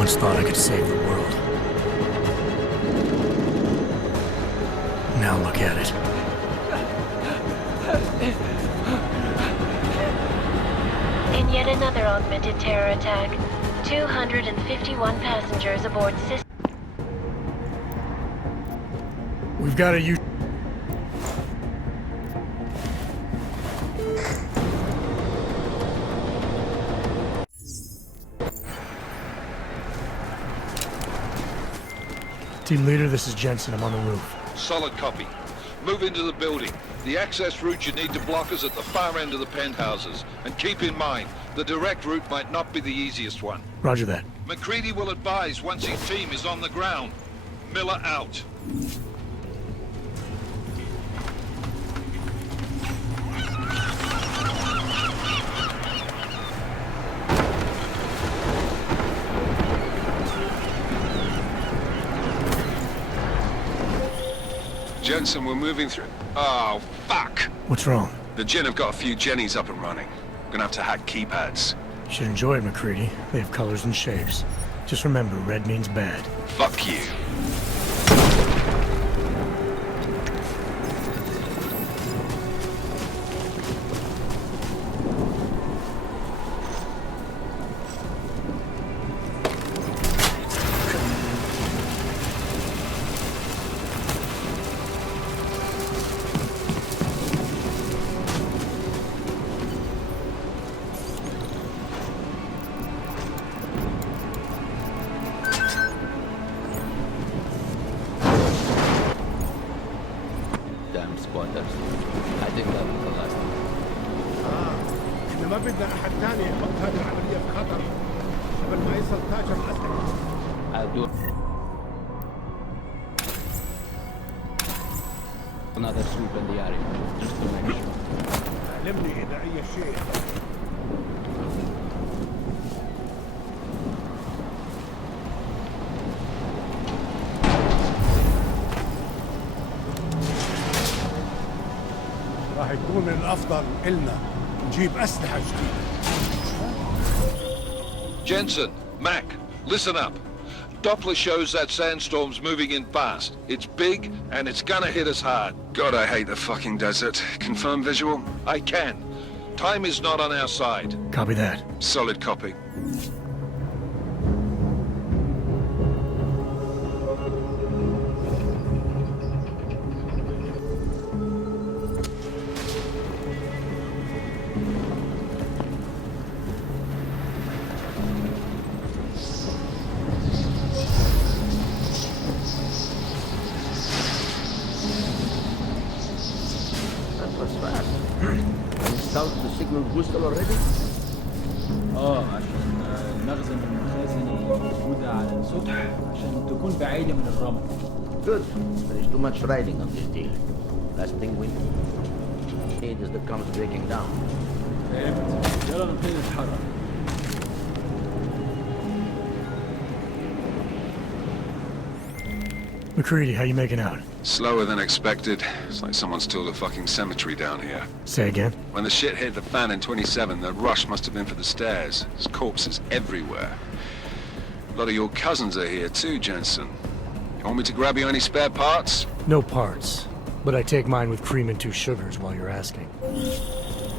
once thought I could save the world. Now look at it. In yet another augmented terror attack, 251 passengers aboard system. We've got to use... Team leader, this is Jensen. I'm on the roof. Solid copy. Move into the building. The access route you need to block is at the far end of the penthouses. And keep in mind, the direct route might not be the easiest one. Roger that. McCready will advise once his team is on the ground. Miller out. Jensen, we're moving through... Oh, fuck! What's wrong? The Gin have got a few Jennies up and running. Gonna have to hack keypads. You should enjoy it, McCready. They have colors and shapes. Just remember, red means bad. Fuck you. ما بدنا أحد ثاني يحط هذه العملية في خطر قبل ما يصل تاجر الأسلحة. Another swoop in the area, just to make sure. علمني إذا أي شيء. راح يكون من الأفضل إلنا نجيب أسلحة جديدة. Jensen, Mac, listen up. Doppler shows that sandstorm's moving in fast. It's big, and it's gonna hit us hard. God, I hate the fucking desert. Confirm visual? I can. Time is not on our side. Copy that. Solid copy. Boosted already? عشان نخزن المخازن الموجودة على السطح عشان تكون بعيدة من الرمل. Good. There is too much riding on this deal. Last thing we need is the comes breaking down. فهمت. يلا نبتدي نتحرك. McCready, how you making out? Slower than expected. It's like someone's tilled a fucking cemetery down here. Say again? When the shit hit the fan in 27, the rush must have been for the stairs. There's corpses everywhere. A lot of your cousins are here too, Jensen. You want me to grab you any spare parts? No parts. But I take mine with cream and 2 sugars while you're asking.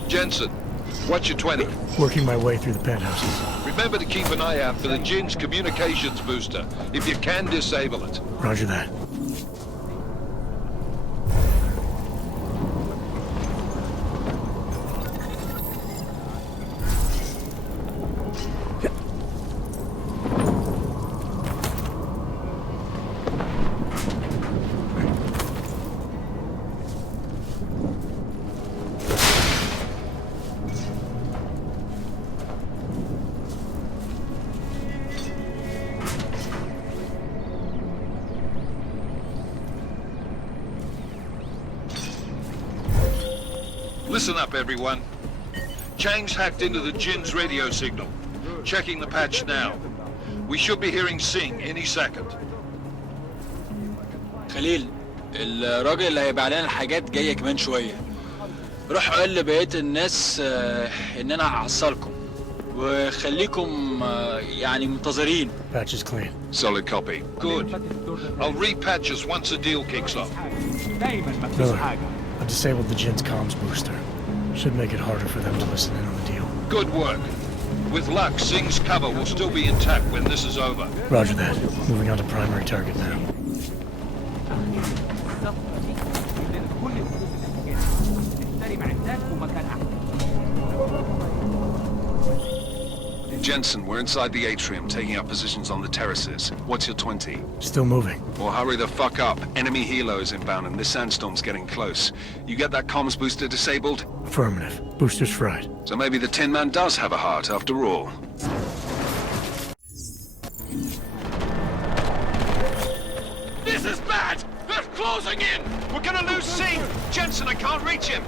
Jensen, what's your 20? Working my way through the penthouses. Remember to keep an eye out for the Jin's communications booster. If you can, disable it. Roger that. Listen up, everyone. Chang's hacked into the Jin's radio signal. Checking the patch now. We should be hearing Sing any second. خليل، الراجل اللي هيبيع لنا الحاجات جاي كمان شوية. روح قول لبقية الناس إن أنا هحصلكم. وخليكم يعني منتظرين. Patch is clean. Solid copy. Good. I'll repatch us once the deal kicks off. دايما ما فيش Miller, حاجة. I've disabled the Jin's comms booster. Should make it harder for them to listen in on the deal. Good work. With luck, Singh's cover will still be intact when this is over. Roger that. Moving on to primary target now. Jensen, we're inside the atrium, taking up positions on the terraces. What's your 20? Still moving. Well, hurry the fuck up. Enemy helos inbound and this sandstorm's getting close. You get that comms booster disabled? Affirmative. Booster's fried. So maybe the Tin Man does have a heart after all. This is bad! They're closing in! We're gonna lose Singh! Jensen, I can't reach him!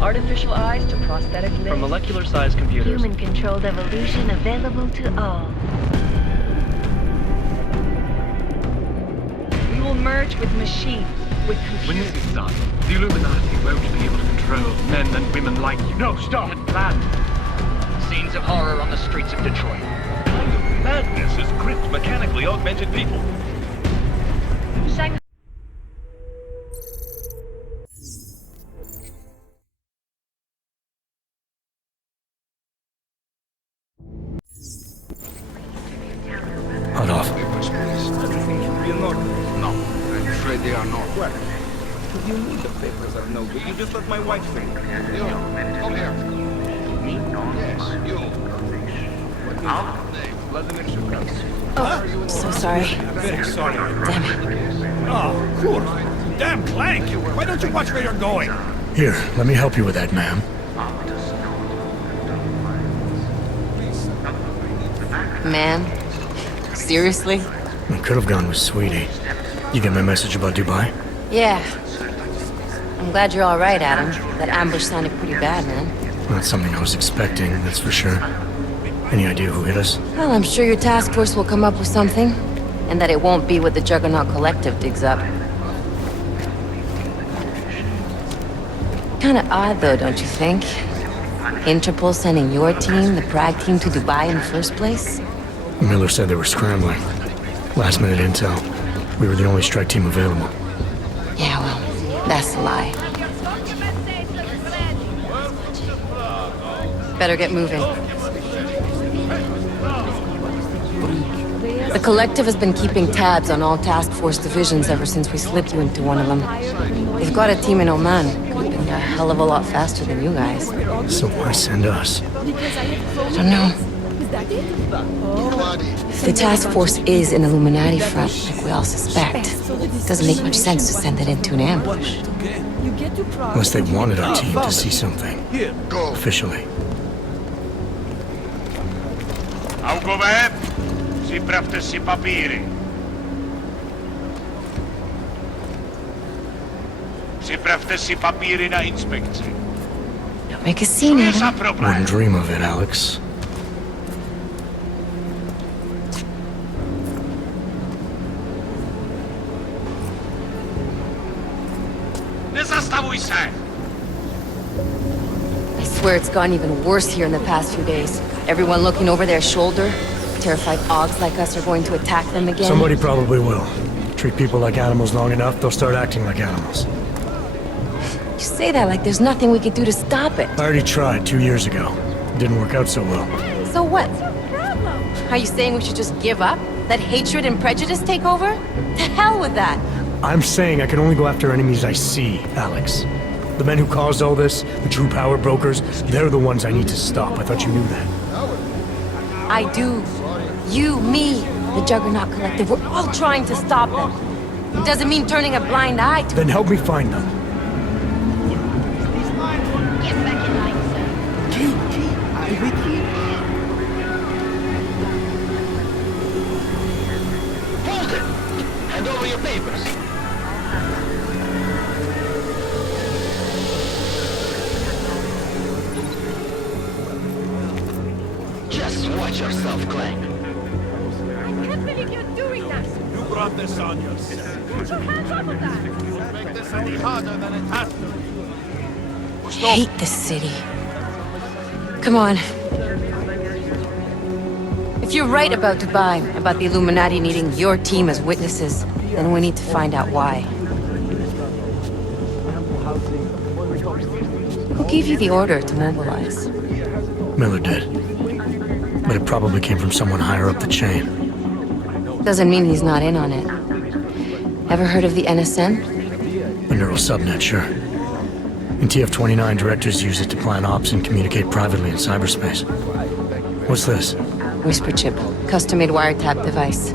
Artificial eyes to prosthetic limbs. From molecular-sized computers. Human-controlled evolution available to all. We will merge with machines, with When computers. this is done, the Illuminati won't be able to control men and women like you. No, stop! And planned. Scenes of horror on the streets of Detroit. What kind of madness is crypt mechanically augmented people? Shanghai. Hot off. Everything should be in order. No, I'm afraid they are not. What? What do you mean the papers are no good? You just let my wife think. You, come here. Yes, you. What's your name? Vladimir Shukov. Oh, so sorry. Very sorry. Damn it. Oh, cool. Damn Clank! Why don't you watch where you're going? Here, let me help you with that, ma'am. Man? Seriously? I could have gone with Sweetie. You get my message about Dubai? Yeah. I'm glad you're all right, Adam. That ambush sounded pretty bad, man. Not something I was expecting, that's for sure. Any idea who hit us? Well, I'm sure your task force will come up with something. And that it won't be what the Juggernaut Collective digs up. Kinda odd, though, don't you think? Interpol sending your team, the Prague team, to Dubai in the first place? Miller said they were scrambling. Last minute intel. We were the only strike team available. Yeah, well, that's a lie. Better get moving. The Collective has been keeping tabs on all task force divisions ever since we slipped you into one of them. They've got a team in Oman. Could have been a hell of a lot faster than you guys. So why send us? I don't know. If the task force is an Illuminati front, like we all suspect, it doesn't make much sense to send it into an ambush. Unless they wanted our team to see something. Officially. Augoveb, připravte si papíry. Připravte si papíry na inspekci. Don't make a scene, Co je za Adam. problém? Wouldn't dream of it, Alex. Nezastavuj se! I swear it's gotten even worse here in the past few days. Everyone looking over their shoulder. Terrified Augs like us are going to attack them again. Somebody probably will. Treat people like animals long enough, they'll start acting like animals. You say that like there's nothing we could do to stop it. I already tried 2 years ago. It didn't work out so well. So what? Are you saying we should just give up? Let hatred and prejudice take over? To hell with that! I'm saying I can only go after enemies I see, Alex. The men who caused all this, the true power brokers, they're the ones I need to stop. I thought you knew that. I do. You, me, the Juggernaut Collective, we're all trying to stop them. It doesn't mean turning a blind eye to Then help me find them. Get back in line, sir. all your papers. Just watch yourself, Clank. I can't believe you're doing that! You brought this on yourself. Put your hands off of that! Don't make this any harder than it has to be. I hate this city. Come on. If you're right about Dubai, about the Illuminati needing your team as witnesses, then we need to find out why. Who gave you the order to mobilize? Miller did. But it probably came from someone higher up the chain. Doesn't mean he's not in on it. Ever heard of the NSN? The neural subnet, sure. In TF-29, directors use it to plan ops and communicate privately in cyberspace. What's this? Whisper chip, custom-made wiretap device.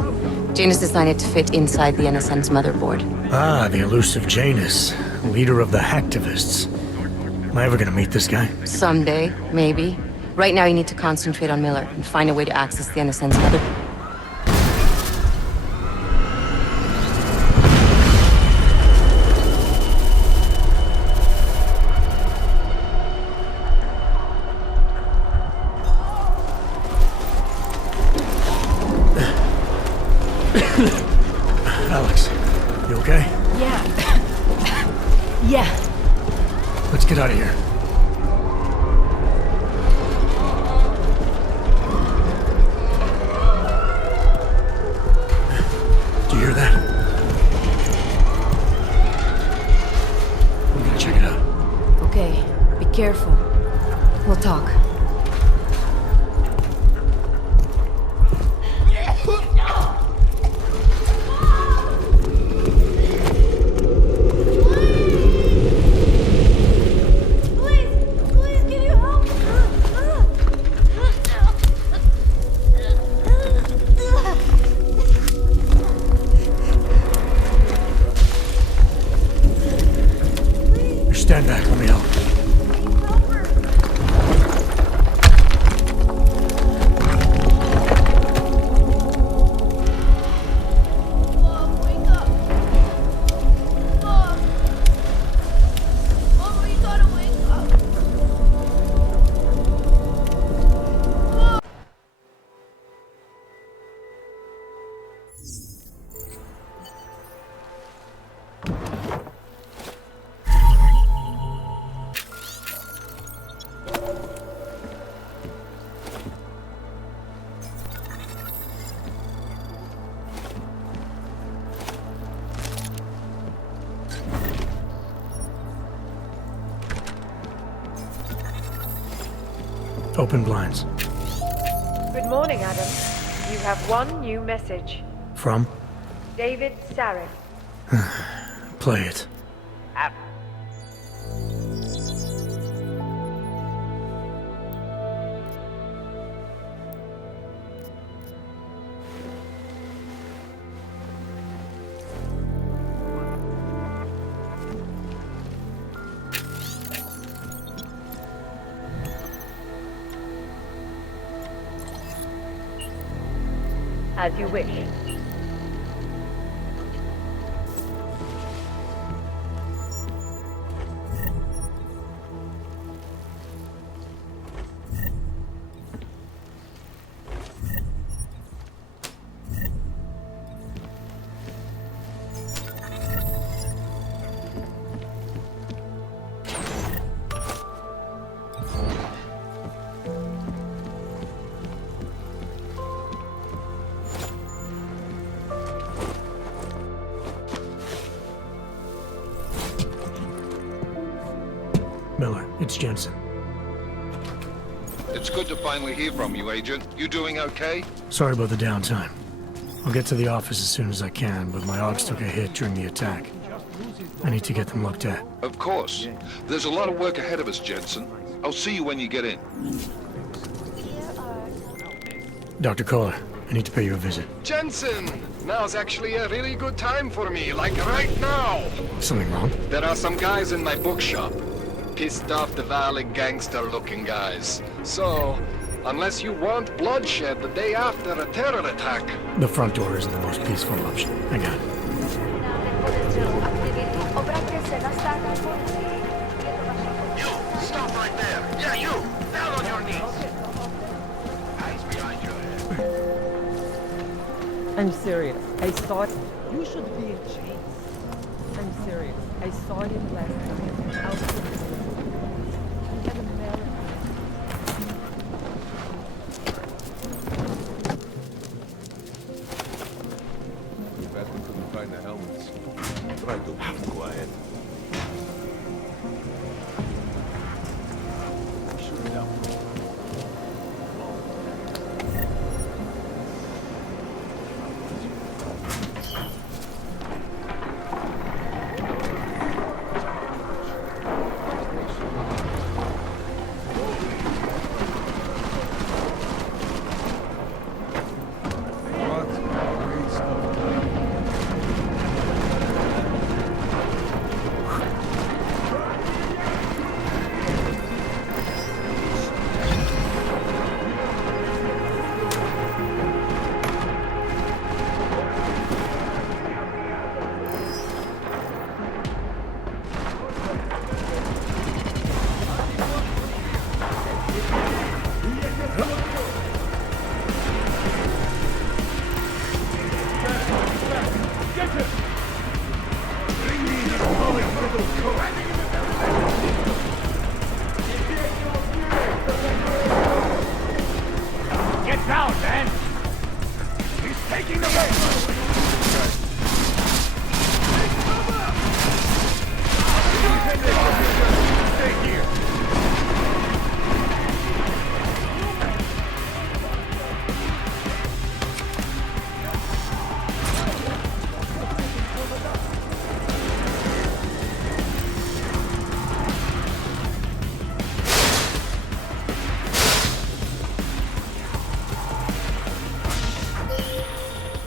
Janus designed it to fit inside the NSN's motherboard. Ah, the elusive Janus, leader of the hacktivists. Am I ever gonna meet this guy? Someday, maybe. Right now you need to concentrate on Miller and find a way to access the NSN's motherboard. Alex, you okay? Yeah. Yeah. Let's get out of here. Do you hear that? I'm gonna check it out. Okay, be careful. We'll talk. Stand back, let me help. Open blinds. Good morning, Adam. You have one new message. From? David Sarek. Play it. As you wish. Miller, it's Jensen. It's good to finally hear from you, Agent. You doing okay? Sorry about the downtime. I'll get to the office as soon as I can, but my AUGs took a hit during the attack. I need to get them looked at. Of course. There's a lot of work ahead of us, Jensen. I'll see you when you get in. Dr. Kohler, I need to pay you a visit. Jensen! Now's actually a really good time for me, like right now! Something wrong? There are some guys in my bookshop. Pissed off the Valley gangster-looking guys. So, unless you want bloodshed the day after a terror attack... The front door isn't the most peaceful option. I got it. You, stop right there. Yeah, you, down on your knees. Hands behind your head. I'm serious. I saw it. You should be in chains. I'm serious. I saw him last night. Out of the He had a melon. Too bad we couldn't find the helmets. Try to be quiet. Shoot down. Get down, man! He's taking the way! Stay here!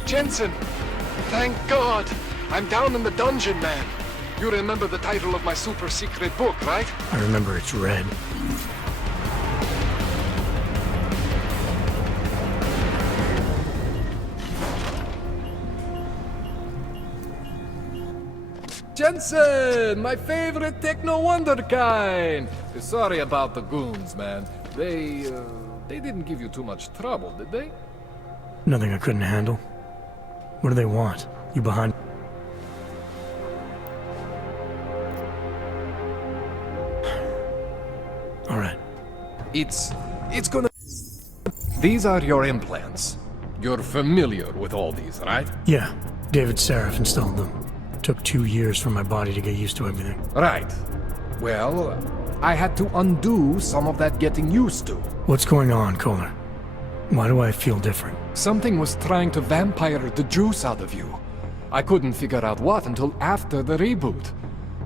Jensen! Thank God! I'm down in the dungeon, man. You remember the title of my super secret book, right? I remember it's red. Jensen! My favorite techno wonderkind! Sorry about the goons, man. They didn't give you too much trouble, did they? Nothing I couldn't handle. What do they want? You behind? All right. It's gonna... These are your implants. You're familiar with all these, right? Yeah. David Seraph installed them. Took 2 years for my body to get used to everything. Right. Well, I had to undo some of that getting used to. What's going on, Kohler? Why do I feel different? Something was trying to vampire the juice out of you. I couldn't figure out what until after the reboot.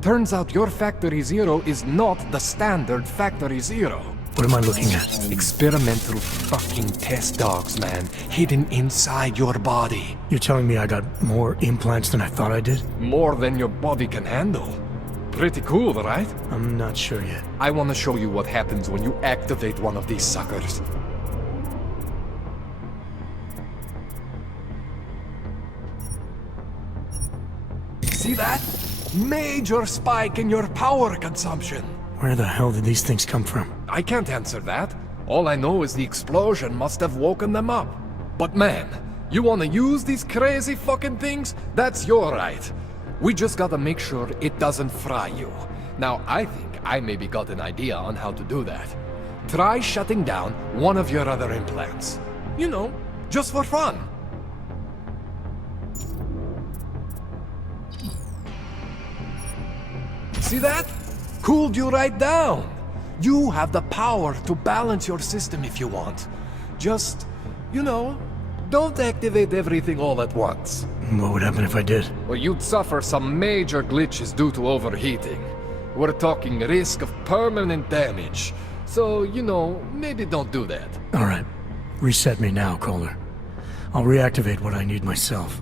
Turns out your Factory Zero is not the standard Factory Zero. What am I looking at? Experimental fucking test dogs, man. Hidden inside your body. You're telling me I got more implants than I thought I did? More than your body can handle. Pretty cool, right? I'm not sure yet. I want to show you what happens when you activate one of these suckers. See that? Major spike in your power consumption. Where the hell did these things come from? I can't answer that. All I know is the explosion must have woken them up. But man, you want to use these crazy fucking things? That's your right. We just gotta make sure it doesn't fry you. Now, I think I maybe got an idea on how to do that. Try shutting down one of your other implants. You know, just for fun. See that? Cooled you right down. You have the power to balance your system if you want. Just, you know, don't activate everything all at once. What would happen if I did? Well, you'd suffer some major glitches due to overheating. We're talking risk of permanent damage. So, you know, maybe don't do that. All right. Reset me now, Kohler. I'll reactivate what I need myself.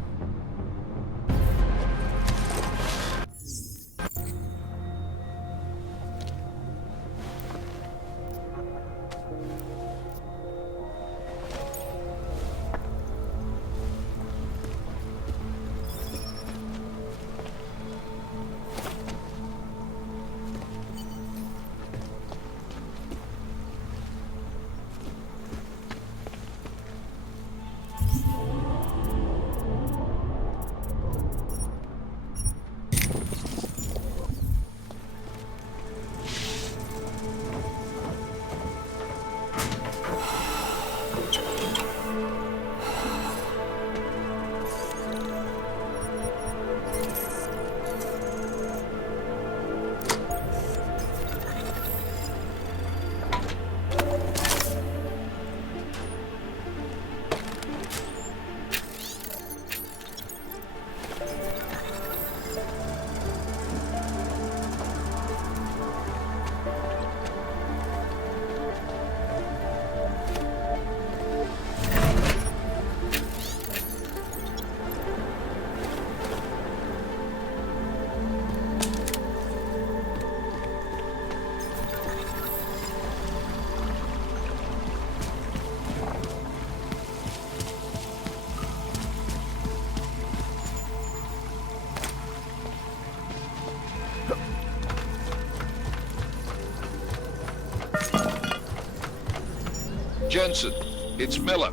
Jensen, it's Miller.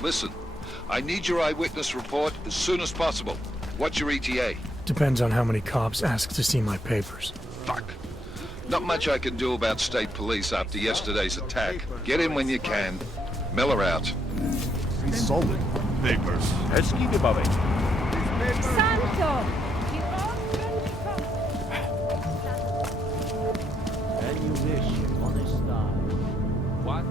Listen, I need your eyewitness report as soon as possible. What's your ETA? Depends on how many cops ask to see my papers. Fuck. Not much I can do about state police after yesterday's attack. Get in when you can. Miller out. Solid. Papers. Hezky vybaveň. Santo! And you wish on a star. What?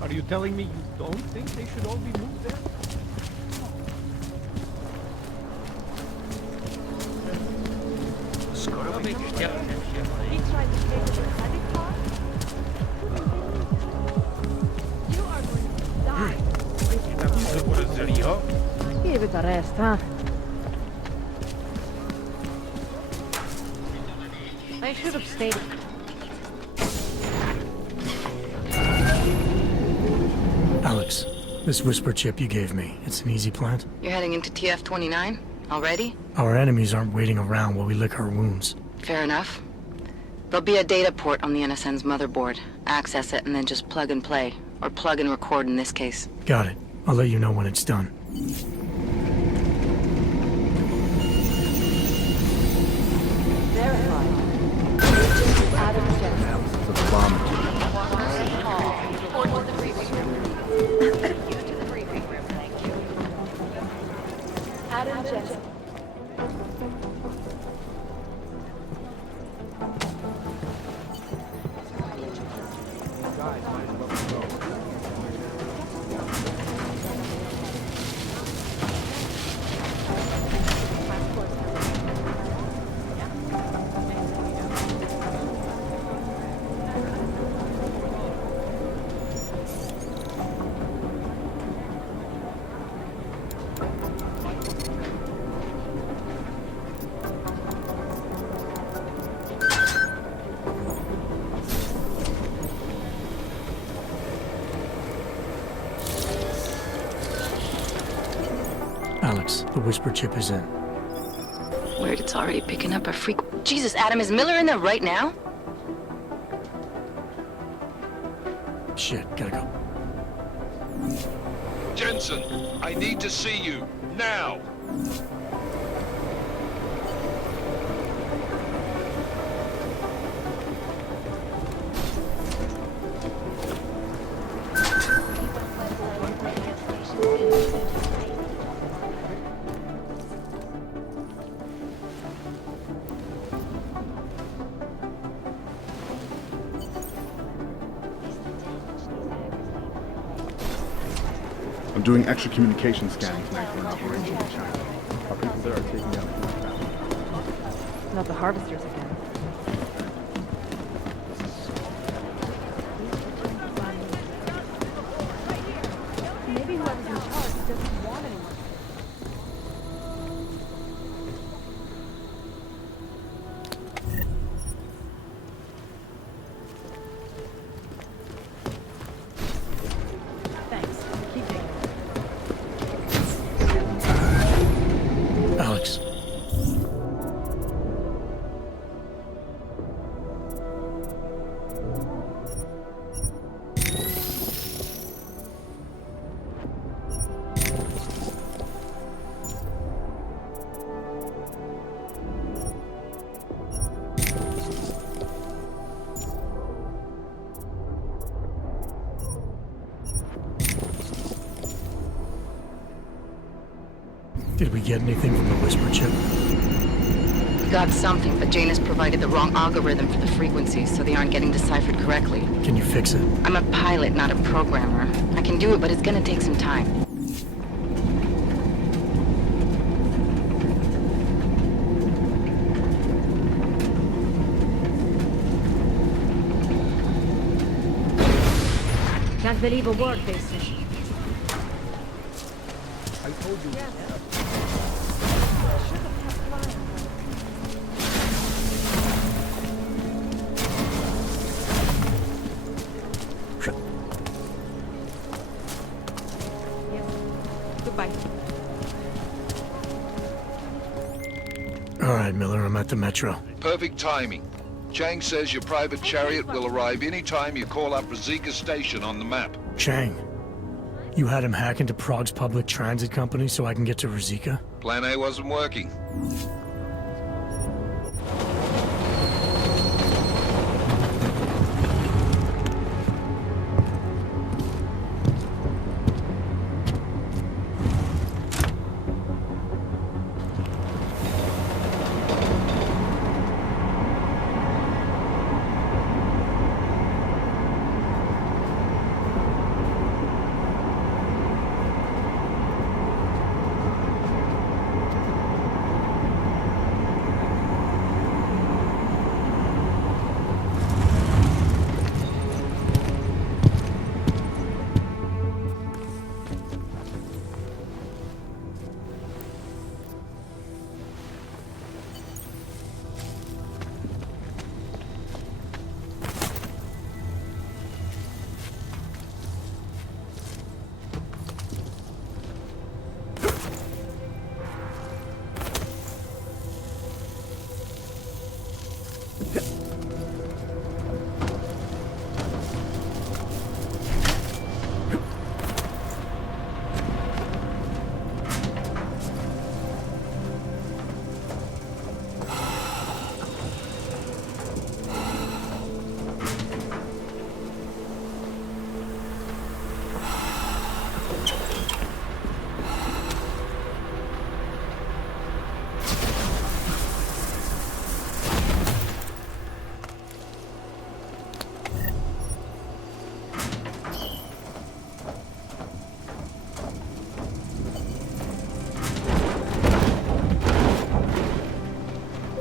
Are you telling me you don't think they should all be moved there? He tried to take the credit card? You are going to die. Give it a rest, huh? I should have stayed. Alex, this whisper chip you gave me, it's an easy plant? You're heading into TF-29? Already? Our enemies aren't waiting around while we lick our wounds. Fair enough. There'll be a data port on the NSN's motherboard. Access it and then just plug and play. Or plug and record in this case. Got it. I'll let you know when it's done. Verified. Adam Jensen. The bomb. Report to the briefing room. You to the briefing room, thank you. Adam Jensen. Alex, the whisper chip is in. Weird, it's already picking up a freak. Jesus, Adam, is Miller in there right now? Shit, gotta go. Jensen, I need to see you. Now! I'm doing extra communication scanning tonight for an operation in China. Our people there are taking out Not the harvesters again. Maybe whoever's in charge doesn't want anyone. Did we get anything from the Whisper chip? We got something, but Jane has provided the wrong algorithm for the frequencies, so they aren't getting deciphered correctly. Can you fix it? I'm a pilot, not a programmer. I can do it, but it's gonna take some time. Can't believe a word they say. I told you. Goodbye. All right, Miller, I'm at the Metro. Perfect timing. Chang says your private chariot will arrive any time you call up Rosika Station on the map. Chang, you had him hack into Prague's public transit company so I can get to Rosika? Plan A wasn't working.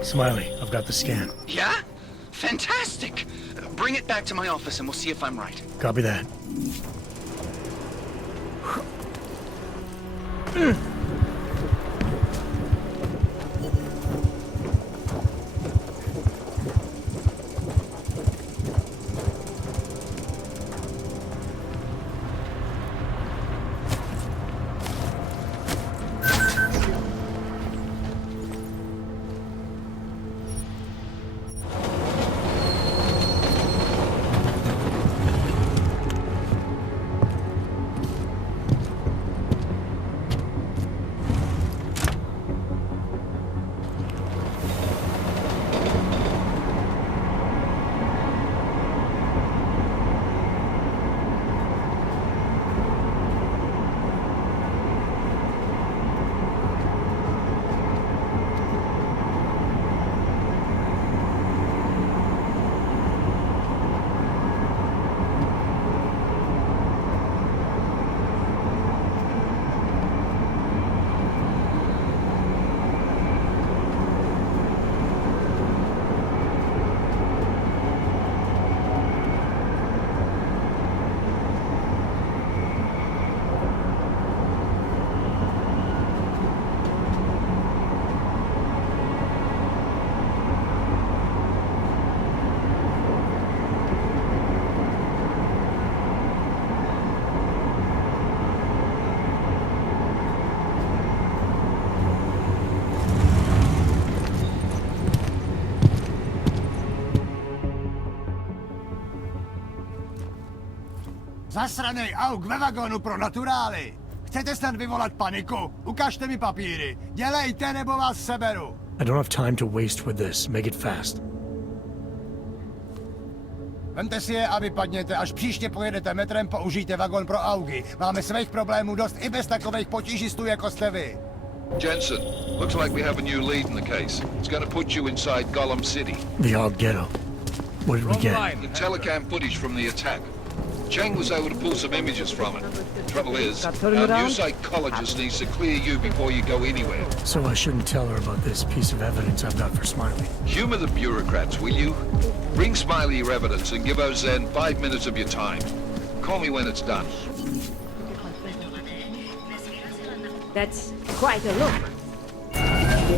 Smiley, I've got the scan. Yeah? Fantastic! Bring it back to my office and we'll see if I'm right. Copy that. Zasranej auk ve vagonu pro naturály! Chcete snad vyvolat paniku? Ukažte mi papíry. Dělejte, nebo vás seberu. I don't have time to waste with this. Make it fast. Vemte si je a vypadněte. Až příště pojedete metrem, použijte vagon pro augy. Máme svých problémů dost i bez takových potížistů, jako jste vy. Jensen, looks like we have a new lead in the case. It's gonna put you inside Gollum City. The odd ghetto. What did we get? The telecam footage from the attack. Cheng was able to pull some images from it. Trouble is, our new psychologist needs to clear you before you go anywhere. So I shouldn't tell her about this piece of evidence I've got for Smiley. Humor the bureaucrats, will you? Bring Smiley your evidence and give Ozan 5 minutes of your time. Call me when it's done. That's quite a look.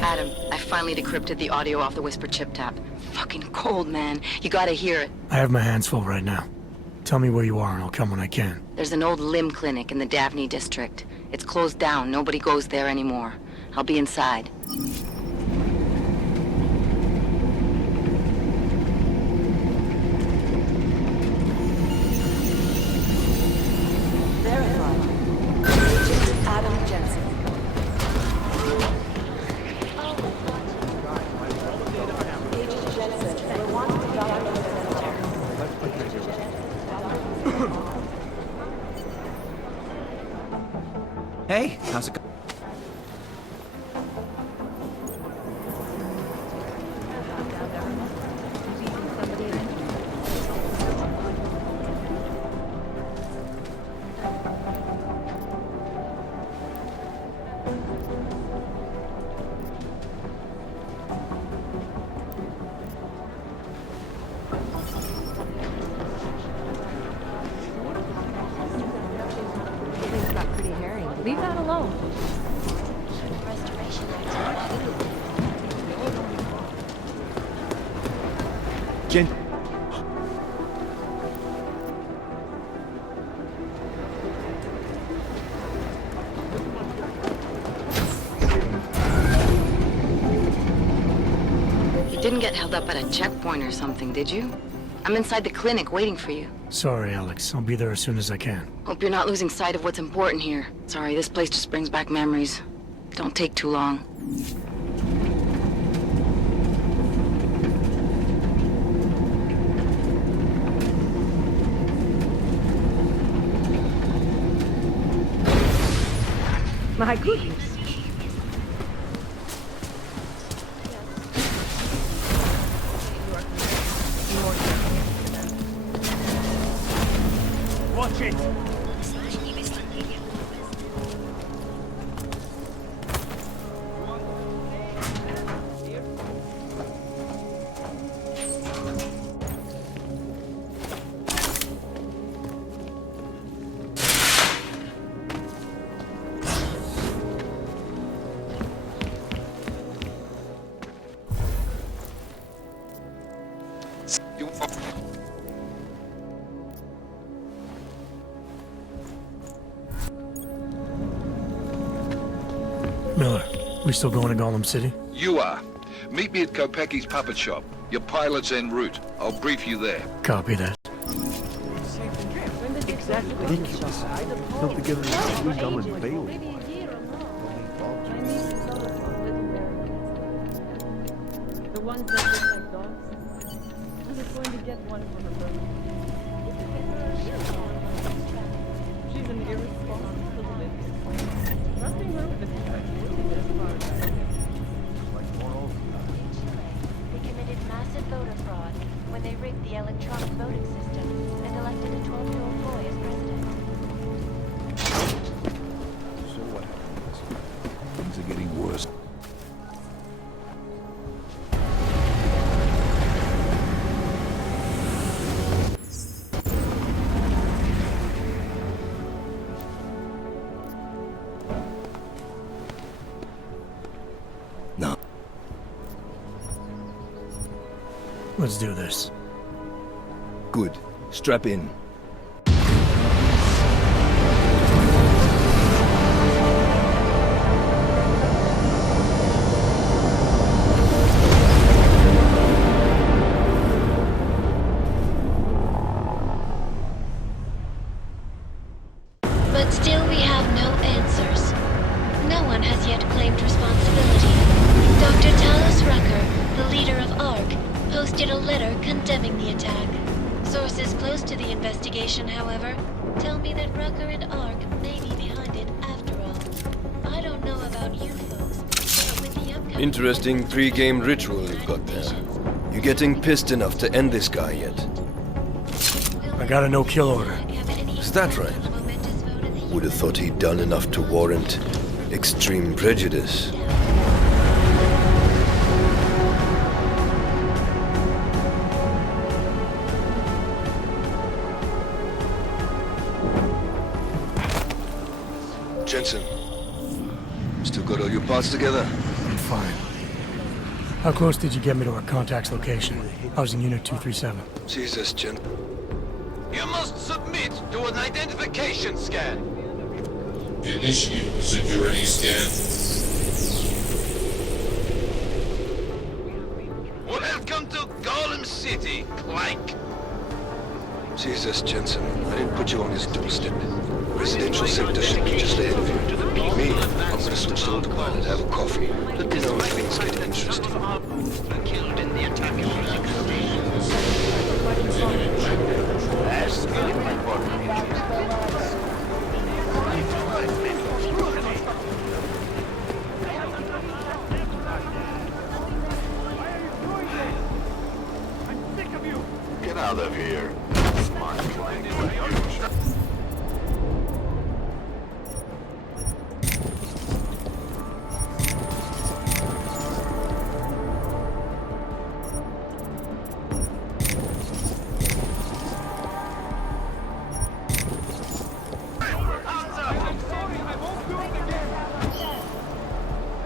Adam, I finally decrypted the audio off the Whisper chip tap. Fucking cold, man. You gotta hear it. I have my hands full right now. Tell me where you are and I'll come when I can. There's an old limb clinic in the Daphne district. It's closed down. Nobody goes there anymore. I'll be inside. Adam Jensen. Agent Jensen, we want to document the Hey, how's it going? Things got pretty hairy. Leave that alone. Jen. You didn't get held up at a checkpoint or something, did you? I'm inside the clinic waiting for you. Sorry, Alex. I'll be there as soon as I can. Hope you're not losing sight of what's important here. Sorry, this place just brings back memories. Don't take too long. My goodness. Watch it! Miller, we still going to Gollum City? You are. Meet me at Kopecki's puppet shop. Your pilot's en route. I'll brief you there. Copy that. Ridiculous. Put together a sweet gum and Bailey. The ones that look like dogs. I was going to get one for her birthday. She's an irresponsible little. Nothing wrong with her. As far as I know. They committed massive voter fraud when they rigged the electronic voting system and elected a 12-year-old boy as president. So what happens? Things are getting worse. No. Let's do this. Good. Strap in. But still we have no answers. No one has yet claimed responsibility. Dr. Talos Rucker, the leader of ARC, posted a letter condemning the attack. Sources close to the investigation, however, tell me that Rucker and ARC may be behind it after all. I don't know about you folks, Interesting pre-game ritual you've got there. You getting pissed enough to end this guy yet? I got a no-kill order. Is that right? Would have thought he'd done enough to warrant extreme prejudice. Jensen, still got all your parts together? I'm fine. How close did you get me to our contact's location? I was in Unit 237. Jesus, Jensen. You must submit to an identification scan. Initiate security scan. Welcome to Golem City, Clank. Jesus, Jensen, I didn't put you on this doorstep. Residential sector should be just ahead of you. Me, I'm gonna switch to autopilot, have a coffee. Let me know if things get interesting. Killed in the attack. Get out of here. Smart Clank.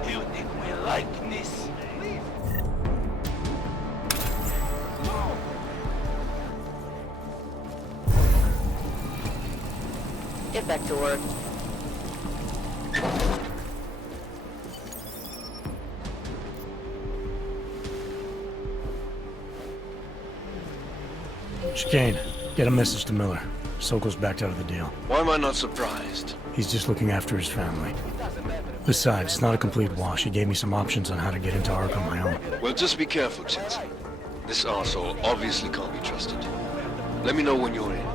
You think we like this? Get back to work. Chicane, get a message to Miller. Sokol's backed out of the deal. Why am I not surprised? He's just looking after his family. Besides, it's not a complete wash. He gave me some options on how to get into Ark on my own. Well, just be careful, Jensen. This arsehole obviously can't be trusted. Let me know when you're in.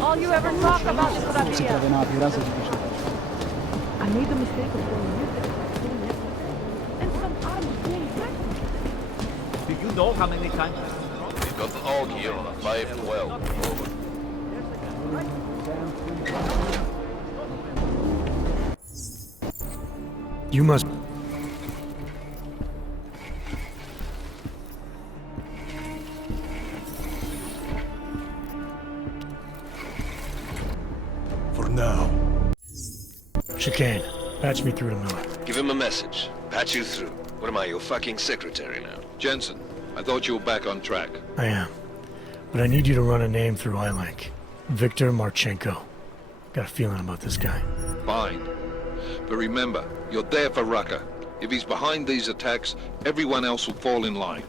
All you ever talk about is Rabia. I made the mistake of going with it. And some Do you know how many times? We've got an AUG here on a 512. Over. You must... For now. Chicane, patch me through to Miller. Give him a message. Patch you through. What am I, your fucking secretary now? Jensen, I thought you were back on track. I am. But I need you to run a name through iLink. Victor Marchenko. Got a feeling about this guy. Fine. But remember, you're there for Rucker. If he's behind these attacks, everyone else will fall in line.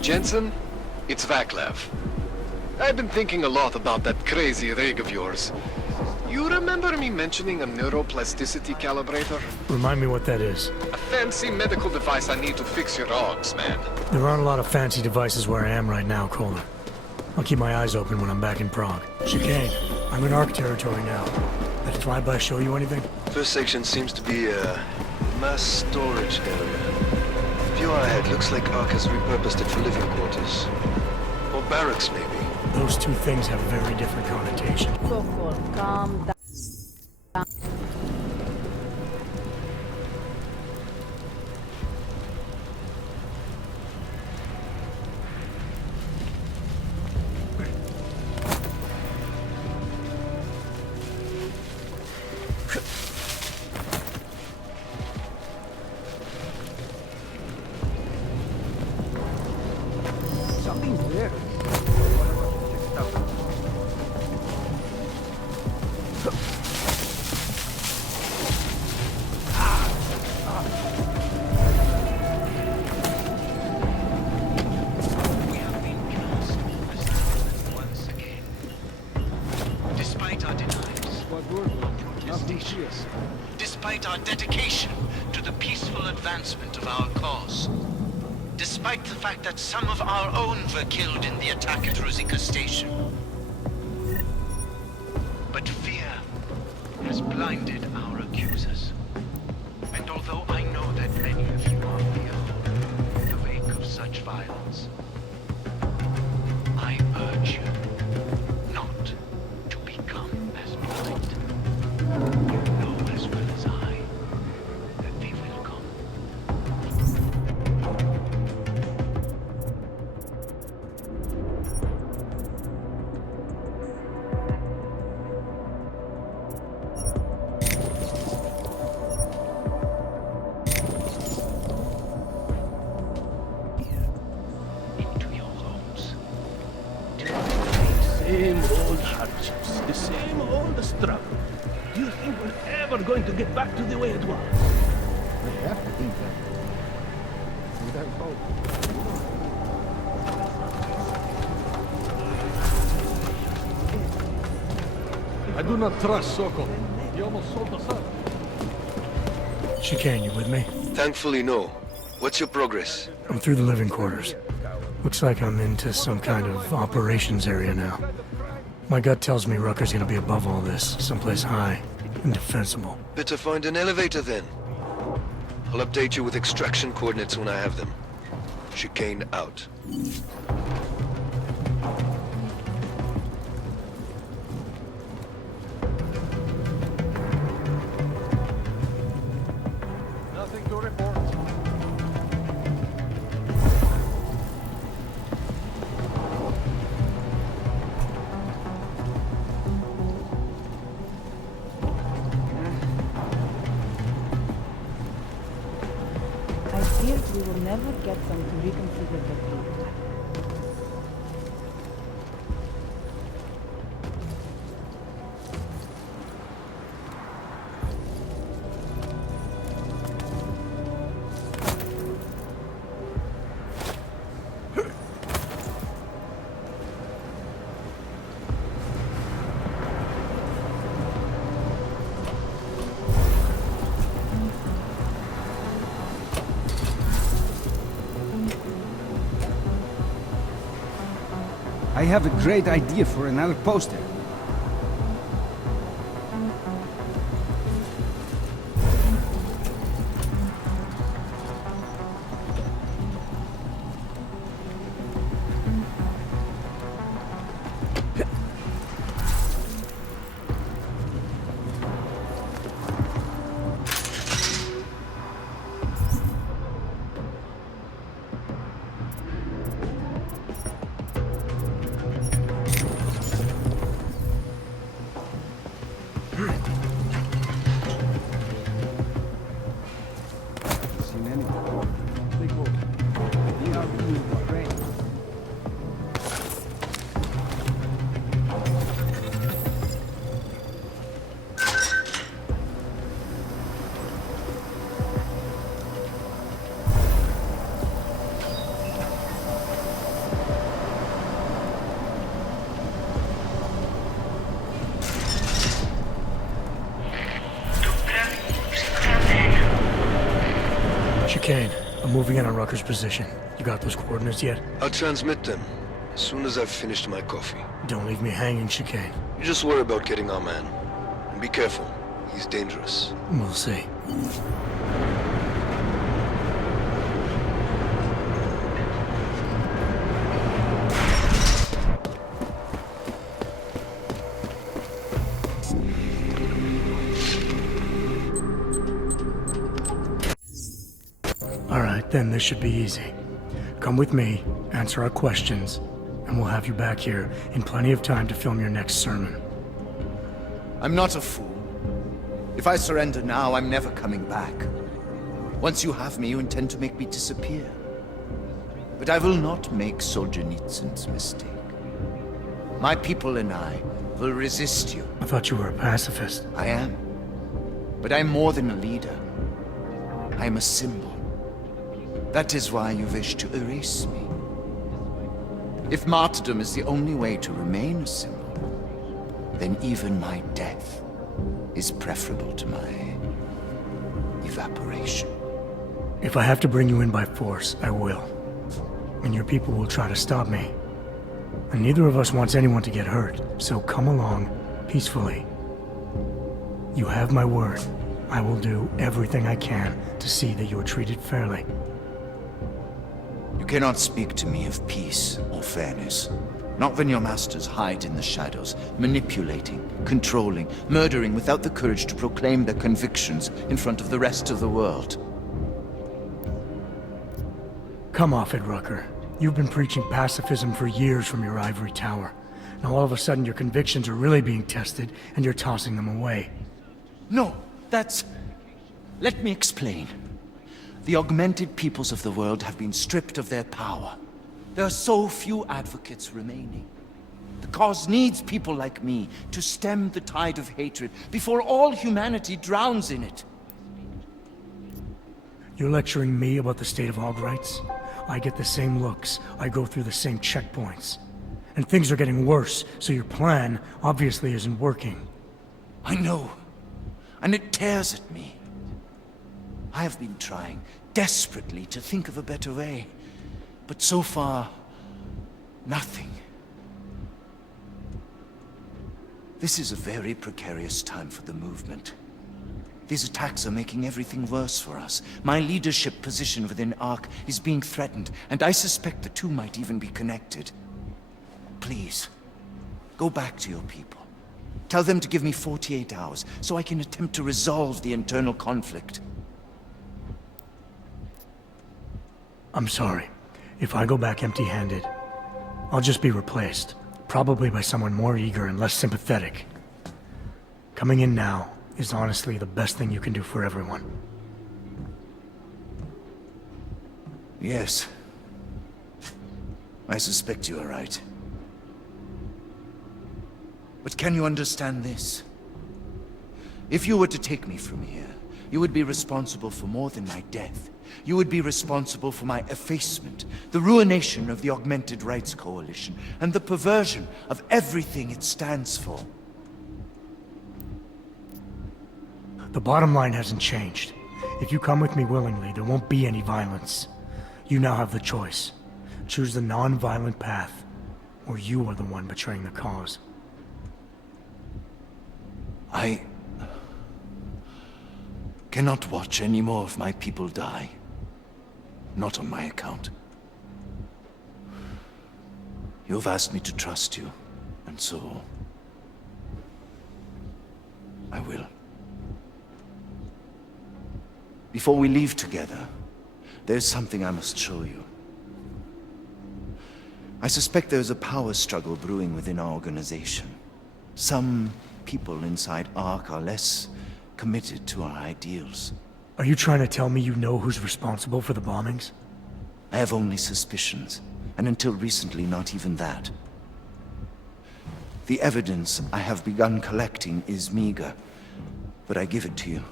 Jensen, it's Vaclav. I've been thinking a lot about that crazy rig of yours. You remember me mentioning a neuroplasticity calibrator? Remind me what that is. A fancy medical device I need to fix your dogs, man. There aren't a lot of fancy devices where I am right now, Kohler. I'll keep my eyes open when I'm back in Prague. Chicane, I'm in Ark territory now. That flyby show you anything? First section seems to be a mass storage area. View ahead looks like Ark has repurposed it for living quarters. Or barracks, maybe. Those two things have very different connotations. Sokol, calm down. Something's there. Despite our denials, protestations, despite our dedication to the peaceful advancement of our cause, despite the fact that some of our own were killed in the attack at Rosika Station. But fear has blinded our accusers. And although I know that many of you are fearful in the wake of such violence, I urge you not to become as blind. You know as well as I that they will come. Same old hardships, the same old struggle. Do you think we're ever going to get back to the way it was? I have to think that. Without hope. I do not trust Sokol. He almost sold us out. Chicane, you with me? Thankfully, no. What's your progress? I'm through the living quarters. Looks like I'm into some kind of operations area now. My gut tells me Rucker's gonna be above all this, someplace high and defensible. Better find an elevator then. I'll update you with extraction coordinates when I have them. Chicane out. Nothing to report. I feared we will never get them to reconfigure the fleet. I have a great idea for another poster. Chicane, I'm moving in on Rucker's position. You got those coordinates yet? I'll transmit them as soon as I've finished my coffee. Don't leave me hanging, Chicane. You just worry about getting our man. And be careful. He's dangerous. We'll see. Alright, then this should be easy. Come with me, answer our questions, and we'll have you back here in plenty of time to film your next sermon. I'm not a fool. If I surrender now, I'm never coming back. Once you have me, you intend to make me disappear. But I will not make Solzhenitsyn's mistake. My people and I will resist you. I thought you were a pacifist. I am. But I'm more than a leader. I'm a symbol. That is why you wish to erase me. If martyrdom is the only way to remain a symbol, then even my death is preferable to my evaporation. If I have to bring you in by force, I will. And your people will try to stop me. And neither of us wants anyone to get hurt, so come along peacefully. You have my word. I will do everything I can to see that you are treated fairly. You cannot speak to me of peace or fairness. Not when your masters hide in the shadows, manipulating, controlling, murdering without the courage to proclaim their convictions in front of the rest of the world. Come off it, Rucker. You've been preaching pacifism for years from your ivory tower. Now all of a sudden your convictions are really being tested, and you're tossing them away. No, that's... Let me explain. The augmented peoples of the world have been stripped of their power. There are so few advocates remaining. The cause needs people like me to stem the tide of hatred before all humanity drowns in it. You're lecturing me about the state of hog rights? I get the same looks. I go through the same checkpoints. And things are getting worse, so your plan obviously isn't working. I know. And it tears at me. I have been trying desperately to think of a better way. But so far, nothing. This is a very precarious time for the movement. These attacks are making everything worse for us. My leadership position within ARC is being threatened, and I suspect the two might even be connected. Please, go back to your people. Tell them to give me 48 hours, so I can attempt to resolve the internal conflict. I'm sorry. If I go back empty-handed, I'll just be replaced. Probably by someone more eager and less sympathetic. Coming in now is honestly the best thing you can do for everyone. Yes. I suspect you are right. But can you understand this? If you were to take me from here, you would be responsible for more than my death. You would be responsible for my effacement, the ruination of the Augmented Rights Coalition, and the perversion of everything it stands for. The bottom line hasn't changed. If you come with me willingly, there won't be any violence. You now have the choice. Choose the non-violent path, or you are the one betraying the cause. I cannot watch any more of my people die. Not on my account. You have asked me to trust you, and so... I will. Before we leave together, there's something I must show you. I suspect there's a power struggle brewing within our organization. Some people inside ARC are less committed to our ideals. Are you trying to tell me you know who's responsible for the bombings? I have only suspicions, and until recently not even that. The evidence I have begun collecting is meager, but I give it to you.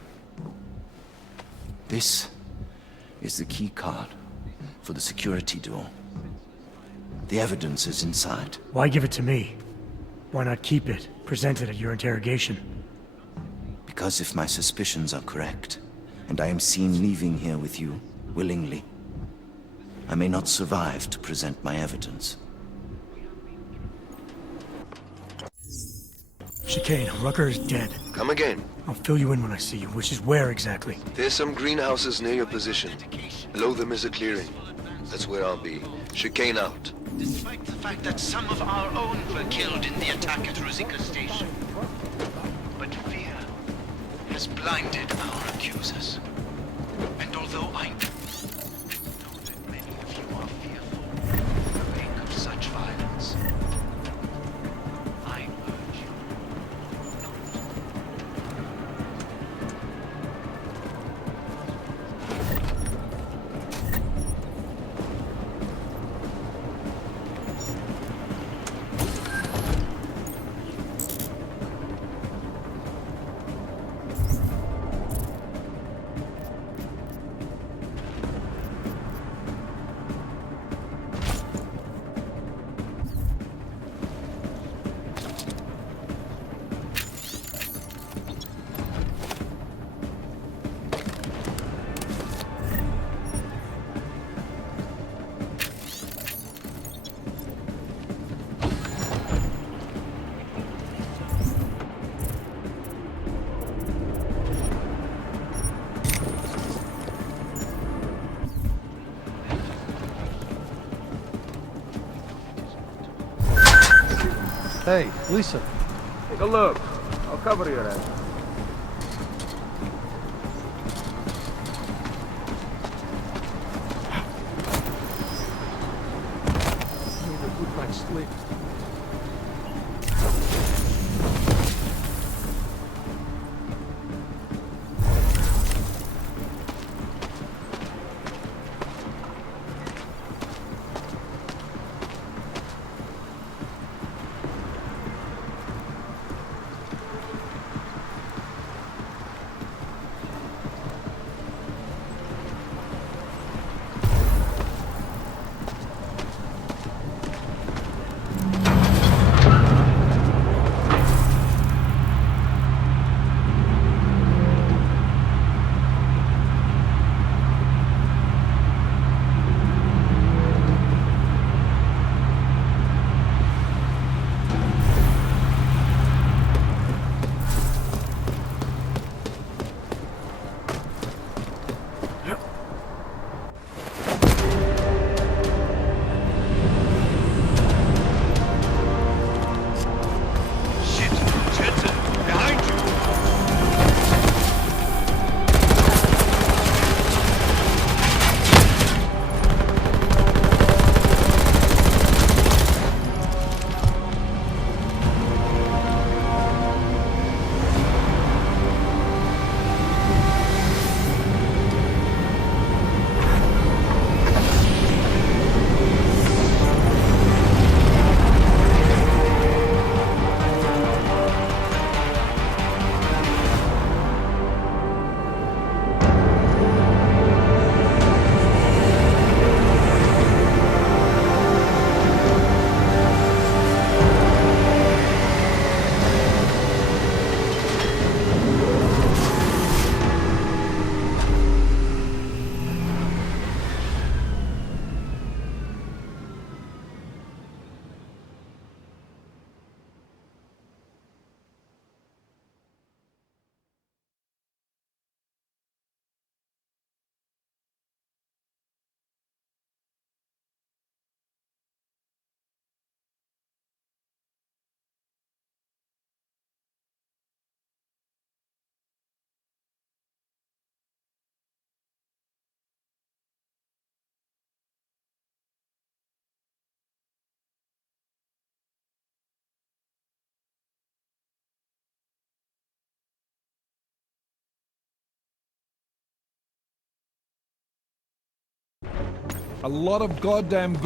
This is the key card for the security door. The evidence is inside. Why give it to me? Why not keep it, present it at your interrogation? Because if my suspicions are correct, and I am seen leaving here with you, willingly, I may not survive to present my evidence. Chicane, Rucker is dead. Come again. I'll fill you in when I see you, which is where exactly? There's some greenhouses near your position. Below them is a clearing. That's where I'll be. Chicane out. Despite the fact that some of our own were killed in the attack at Ruzika Station. But fear has blinded our accusers. And although I know that many of you are fearful of the wake of such violence, I urge you Hey, Lisa. Take a look. I'll cover your ass. Need a good night's sleep. A lot of goddamn...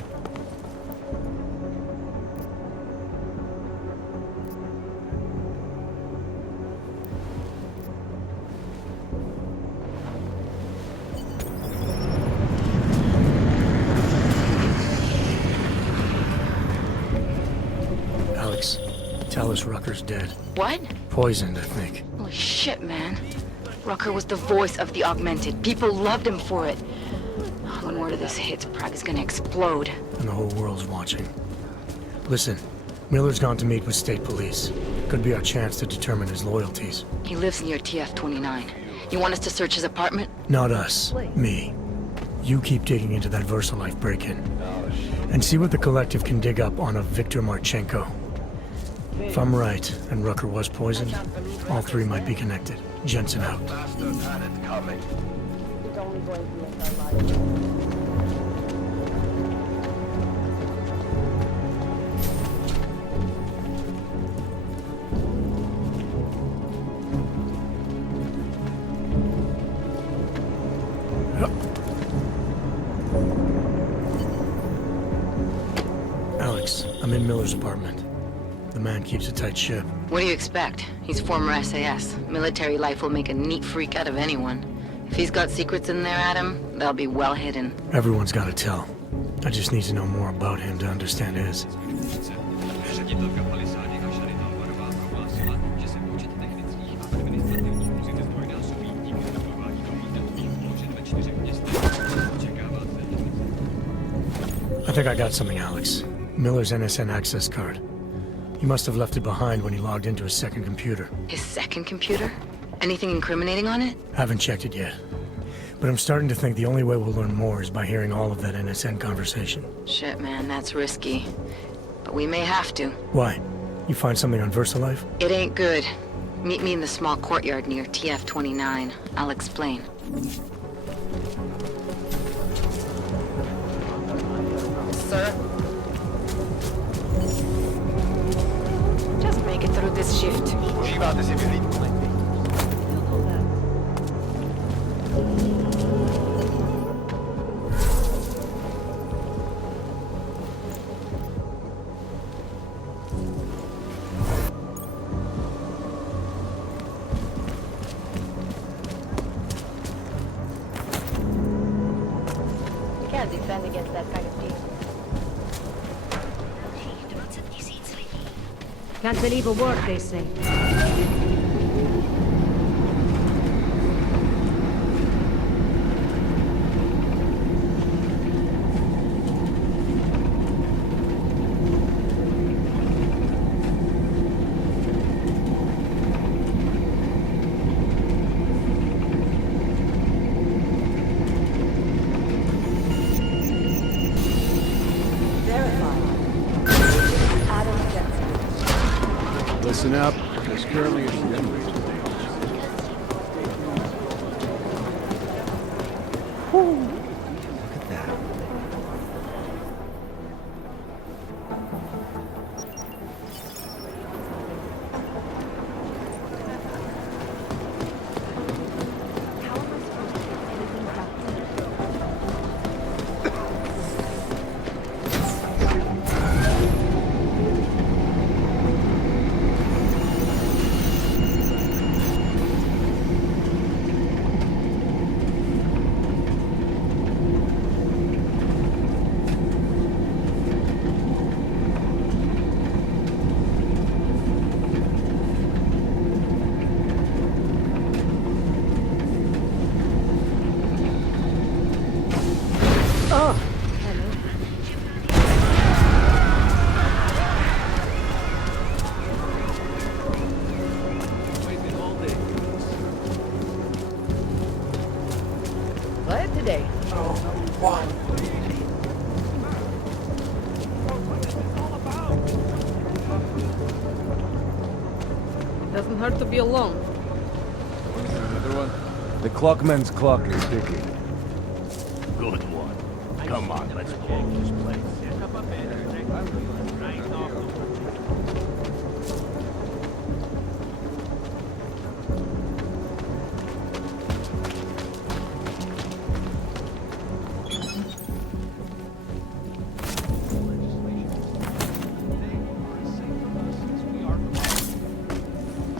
Alex, tell us Rucker's dead. What? Poisoned, I think. Holy shit, man. Rucker was the voice of the Augmented. People loved him for it. When word of this hits, Prague is gonna explode. And the whole world's watching. Listen, Miller's gone to meet with state police. Could be our chance to determine his loyalties. He lives near TF-29. You want us to search his apartment? Not us. Me. You keep digging into that VersaLife break-in. And see what the Collective can dig up on a Viktor Marchenko. If I'm right, and Rucker was poisoned, all three might be connected. Jensen out. Alex, I'm in Miller's apartment. The man keeps a tight ship. What do you expect? He's former SAS. Military life will make a neat freak out of anyone. If he's got secrets in there, Adam, they'll be well hidden. Everyone's got to tell. I just need to know more about him to understand his. I think I got something, Alex. Miller's NSN access card. He must have left it behind when he logged into his second computer. His second computer? Anything incriminating on it? Haven't checked it yet. But I'm starting to think the only way we'll learn more is by hearing all of that NSN conversation. Shit, man, that's risky. But we may have to. Why? You find something on VersaLife? It ain't good. Meet me in the small courtyard near TF-29. I'll explain. Sir? Just make it through this shift. Can't defend against that kind of deal. Can't believe a word they say. Listen up. There's currently a generator. Glad today. Doesn't hurt to be alone. Another one? The clockman's clock is ticking. Good one. Come on, let's blow this place.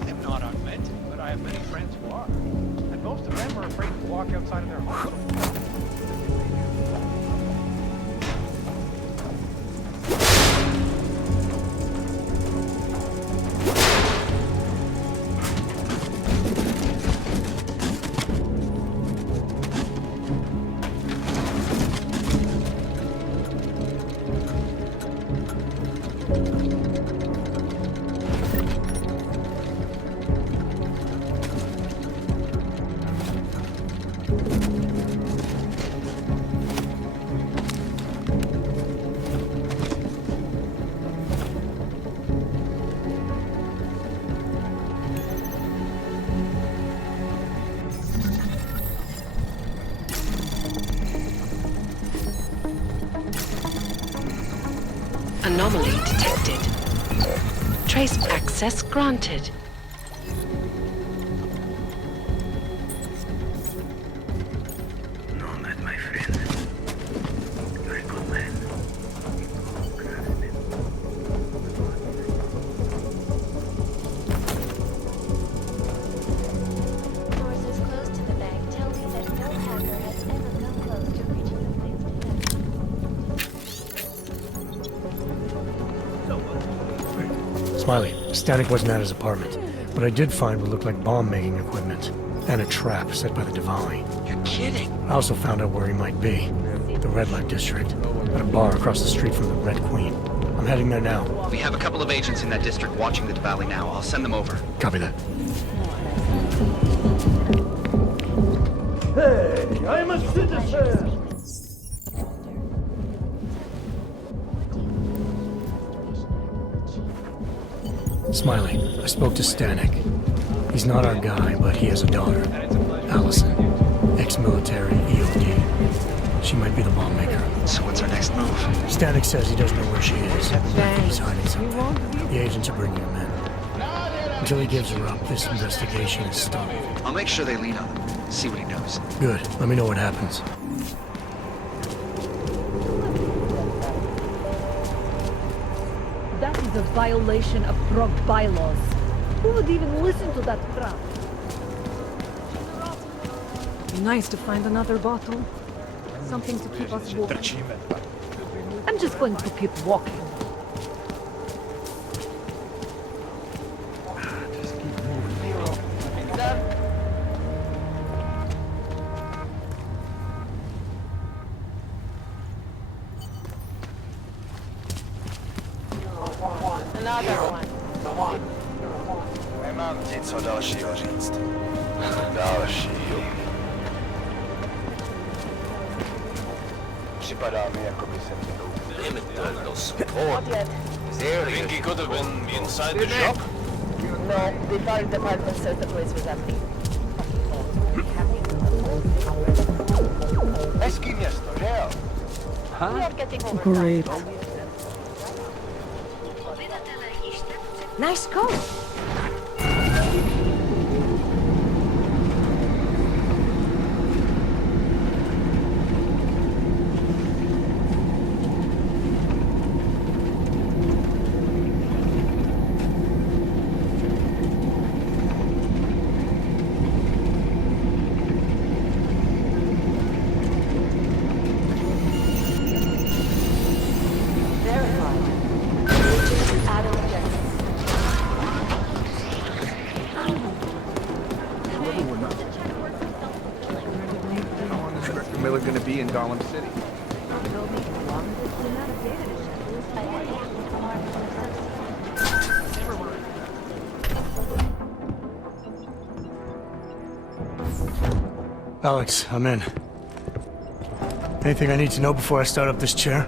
I'm not unmet, but I have many friends who are. And most of them are afraid to walk outside of their home. Anomaly detected. Trace access granted. Nomad, my friend. You're a good man. Sources close to the bank tell me that no hacker has ever come close to reaching the plane's Smiley, Stanek wasn't at his apartment, but I did find what looked like bomb-making equipment and a trap set by the Diwali. You're kidding. I also found out where he might be. The Red Light District. At a bar across the street from the Red Queen. I'm heading there now. We have a couple of agents in that district watching the Diwali now. I'll send them over. Copy that. Hey, I'm a citizen! Smiley, I spoke to Stanek. He's not our guy, but he has a daughter, Allison. Ex-military, EOD. She might be the bomb maker. So what's our next move? Stanek says he doesn't know where she is. I think he's hiding something. The agents are bringing him in. Until he gives her up, this investigation is stalled. I'll make sure they lean on him. See what he knows. Good. Let me know what happens. That is a violation of Prague bylaws. Who would even listen to that crap? Be nice to find another bottle. Something to keep us warm. I'm just going to keep walking. Another one. Nemám ti co dalšího říct. Dalšího. Připadá mi, jako by se mě Think he could have been inside the shop? No, the fire department said the place was empty. Hezký město, že jo? We are getting over Great. time. Nice coat. Miller gonna be in Gollum City. Alex, I'm in. Anything I need to know before I start up this chair?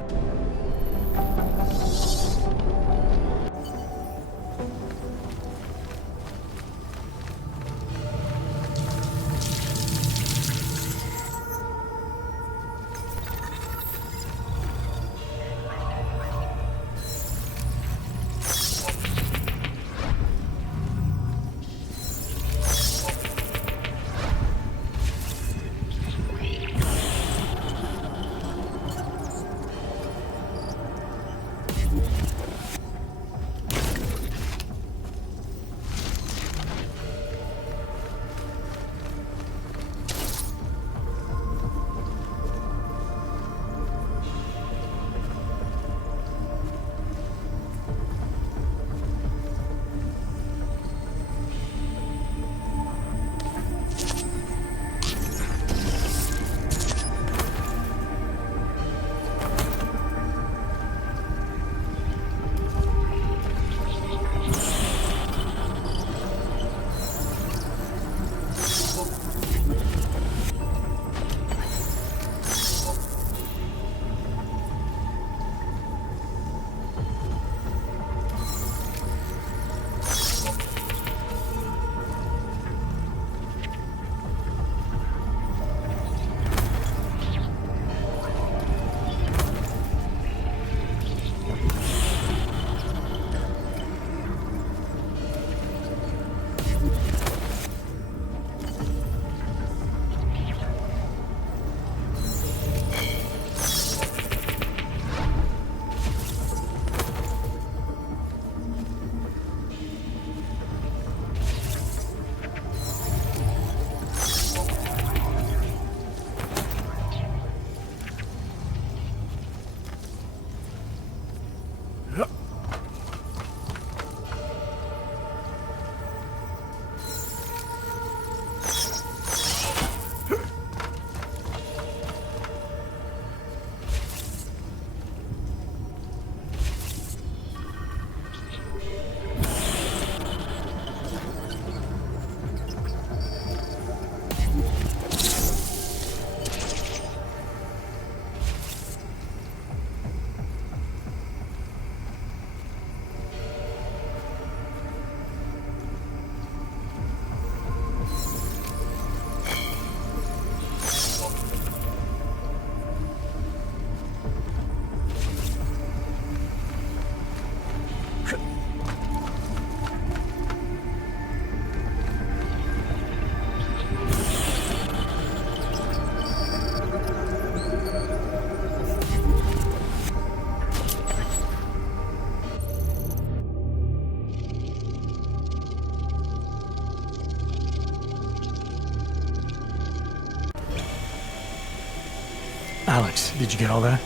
Did you get all that?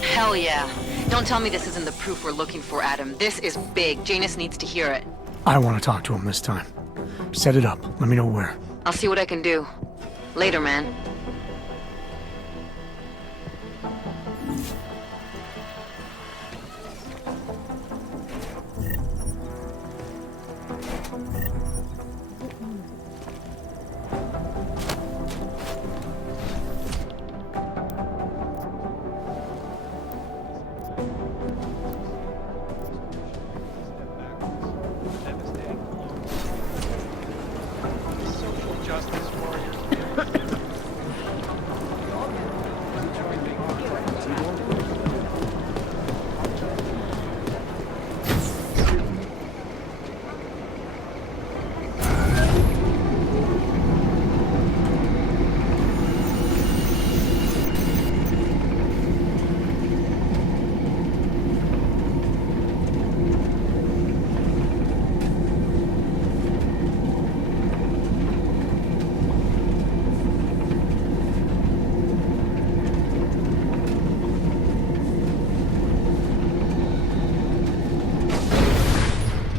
Hell yeah. Don't tell me this isn't the proof we're looking for, Adam. This is big. Janus needs to hear it. I want to talk to him this time. Set it up. Let me know where. I'll see what I can do. Later, man.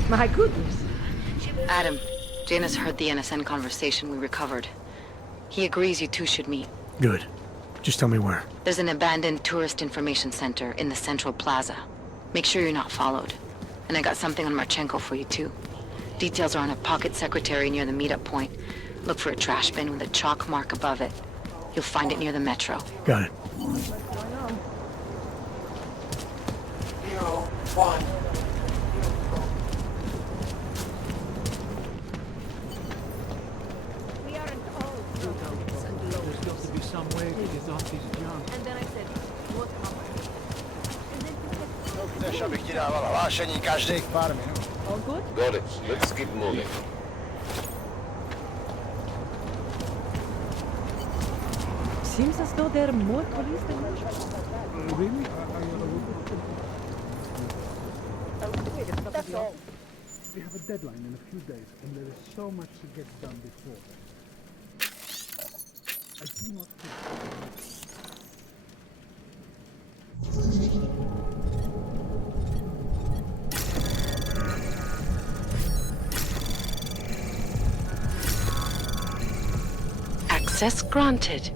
My goodness. Adam, Janus heard the NSN conversation we recovered. He agrees you two should meet. Good. Just tell me where. There's an abandoned tourist information center in the central plaza. Make sure you're not followed. And I got something on Marchenko for you too. Details are on a pocket secretary near the meetup point. Look for a trash bin with a chalk mark above it. You'll find it near the metro. Got it. 0-1. There's got to be some way to get off this junk. And then I said, what happened? Chceš, abych ti dával hlášení každých pár minut? All good? Got it. Let's keep moving. Seems as though there are more police than usual. Really? That's all. We have a deadline in a few days, and there is so much to get done before. I do not Access granted.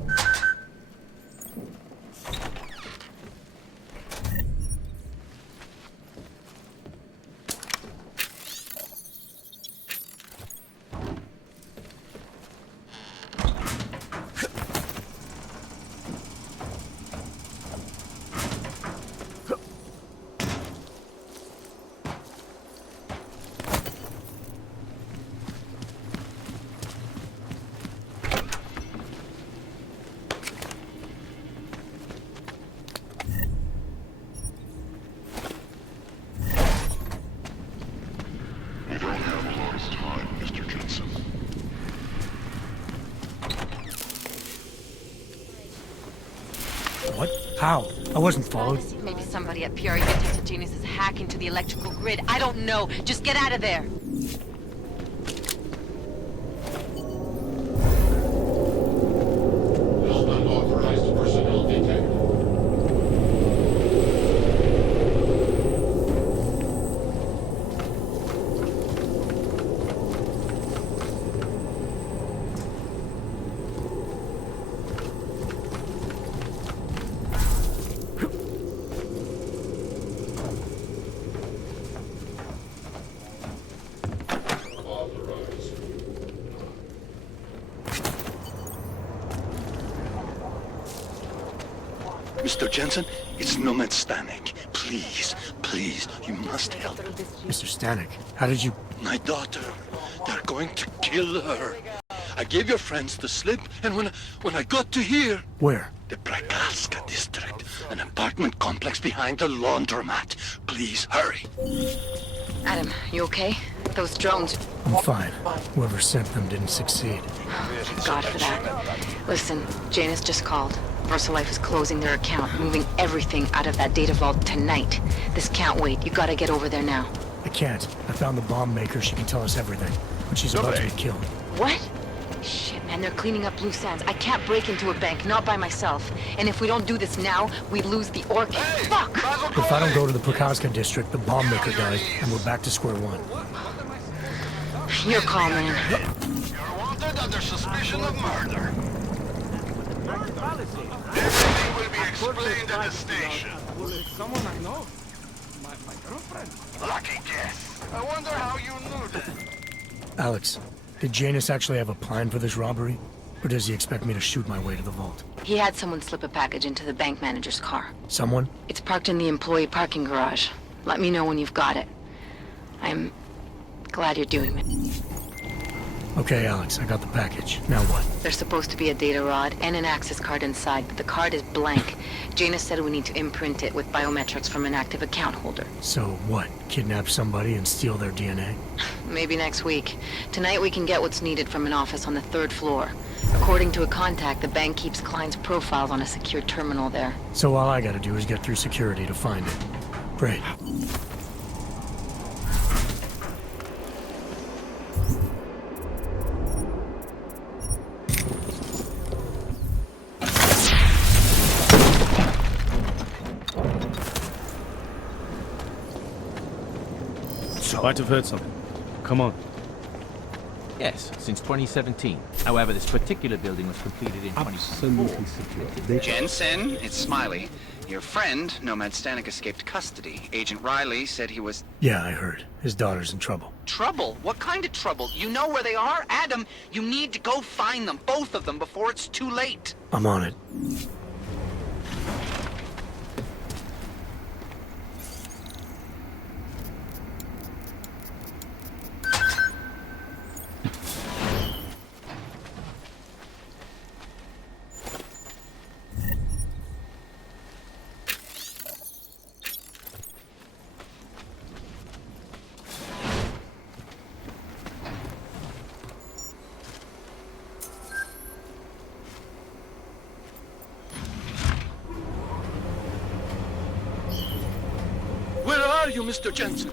What? How? I wasn't followed. Maybe somebody at PR detected Janus's hack into the electrical grid. I don't know. Just get out of there. Unauthorized personnel detected. Mr. Jensen, it's Nomad Stanek. Please, please, you must help. Mr. Stanek, how did you... My daughter. They're going to kill her. I gave your friends the slip, and when I got to here... Where? The Prakalska district. An apartment complex behind the laundromat. Please, hurry. Adam, you okay? Those drones... I'm fine. Whoever sent them didn't succeed. Thank God for that. Listen, Janus just called. VersaLife is closing their account, moving everything out of that data vault tonight. This can't wait. You gotta get over there now. I can't. I found the bomb maker. She can tell us everything. But she's about to be killed. What? Shit, man, they're cleaning up loose ends. I can't break into a bank, not by myself. And if we don't do this now, we lose the orchid. Fuck! If I don't go to the Prokazka district, the bomb maker dies, and we're back to square one. Your call, man. You're wanted under suspicion of murder. Everything will be explained at the station. Someone I know. My girlfriend. Lucky guess. I wonder how you knew that. Alex, did Janus actually have a plan for this robbery? Or does he expect me to shoot my way to the vault? He had someone slip a package into the bank manager's car. Someone? It's parked in the employee parking garage. Let me know when you've got it. I'm glad you're doing it. Okay, Alex, I got the package. Now what? There's supposed to be a data rod and an access card inside, but the card is blank. Janus said we need to imprint it with biometrics from an active account holder. So what? Kidnap somebody and steal their DNA? Maybe next week. Tonight we can get what's needed from an office on the 3rd floor. According to a contact, the bank keeps clients' profiles on a secure terminal there. So all I gotta do is get through security to find it. Great. Might have heard something. Come on. Yes, since 2017. However, this particular building was completed in 2024. Absolutely secure. Jensen, it's Smiley. Your friend, Nomad Stanek, escaped custody. Agent Riley said he was... Yeah, I heard. His daughter's in trouble. Trouble? What kind of trouble? You know where they are? Adam, you need to go find them, both of them, before it's too late. I'm on it. Where are you, Mr. Jensen?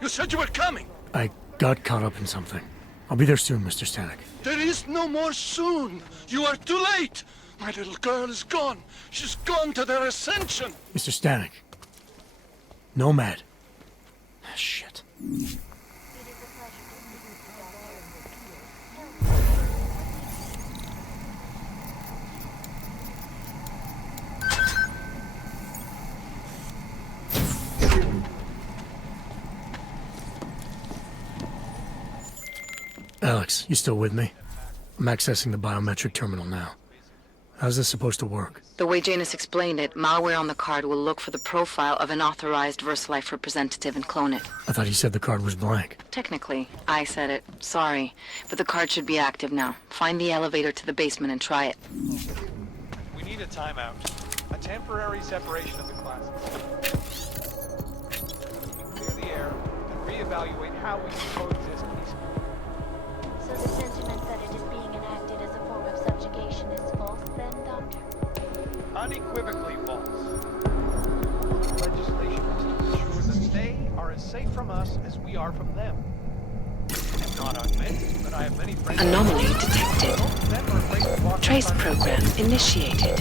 You said you were coming. I got caught up in something. I'll be there soon, Mr. Stanek. There is no more soon. You are too late. My little girl is gone. She's gone to their ascension. Mr. Stanek. Nomad. Shit. Alex, you still with me? I'm accessing the biometric terminal now. How's this supposed to work? The way Janus explained it, malware on the card will look for the profile of an authorized VersaLife representative and clone it. I thought he said the card was blank. Technically, I said it. Sorry. But the card should be active now. Find the elevator to the basement and try it. We need a timeout. A temporary separation of the classes. Clear the air and reevaluate how we can coexist peacefully. So the sentiment that it is being enacted as a form of subjugation is false then, Doctor? Unequivocally false. Legislation is to ensure that they are as safe from us as we are from them. I'm not unmeant, but I have many friends... Anomaly detected. Trace program initiated.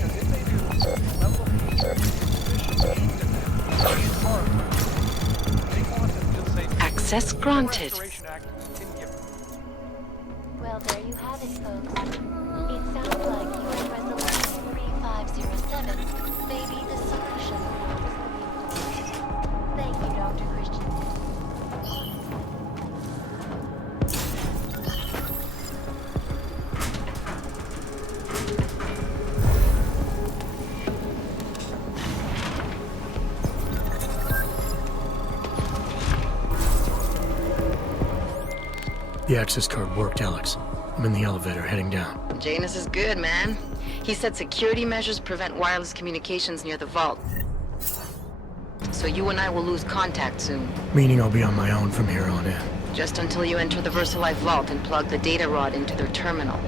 Access granted. Well, there you have it, folks. It sounds like you and Resolution 3507 may be the solution. Thank you, Dr. Christensen. The access card worked, Alex. I'm in the elevator, heading down. Janus is good, man. He said security measures prevent wireless communications near the vault. So you and I will lose contact soon. Meaning I'll be on my own from here on in. Just until you enter the VersaLife vault and plug the data rod into their terminal.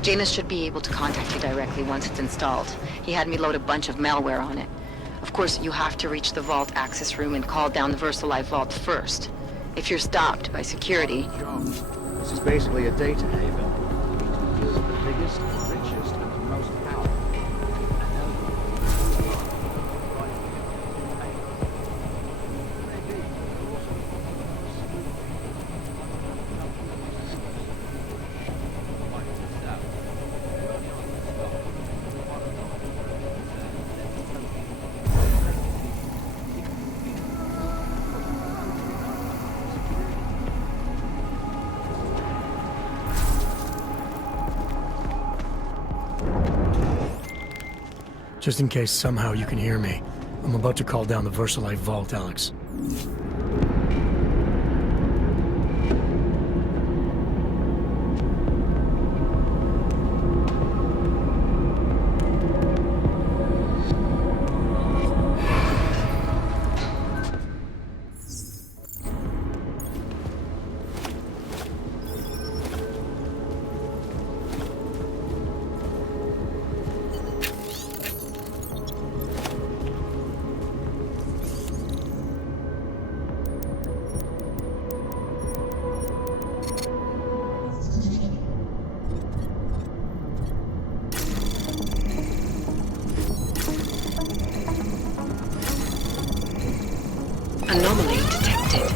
Janus should be able to contact you directly once it's installed. He had me load a bunch of malware on it. Of course, you have to reach the vault access room and call down the VersaLife vault first. If you're stopped by security... This is basically a data haven. biggest, richest, and most powerful. Just in case somehow you can hear me, I'm about to call down the Versalite vault, Alex. Anomaly detected.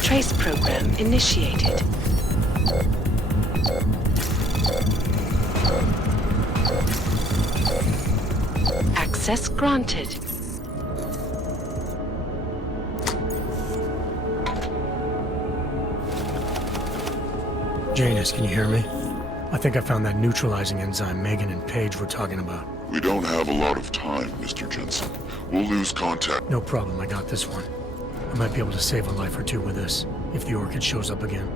Trace program initiated. Access granted. Janus, can you hear me? I think I found that neutralizing enzyme Megan and Paige were talking about. We don't have a lot of time, Mr. Jensen. We'll lose contact. No problem, I got this one. I might be able to save a life or two with this, if the Orchid shows up again.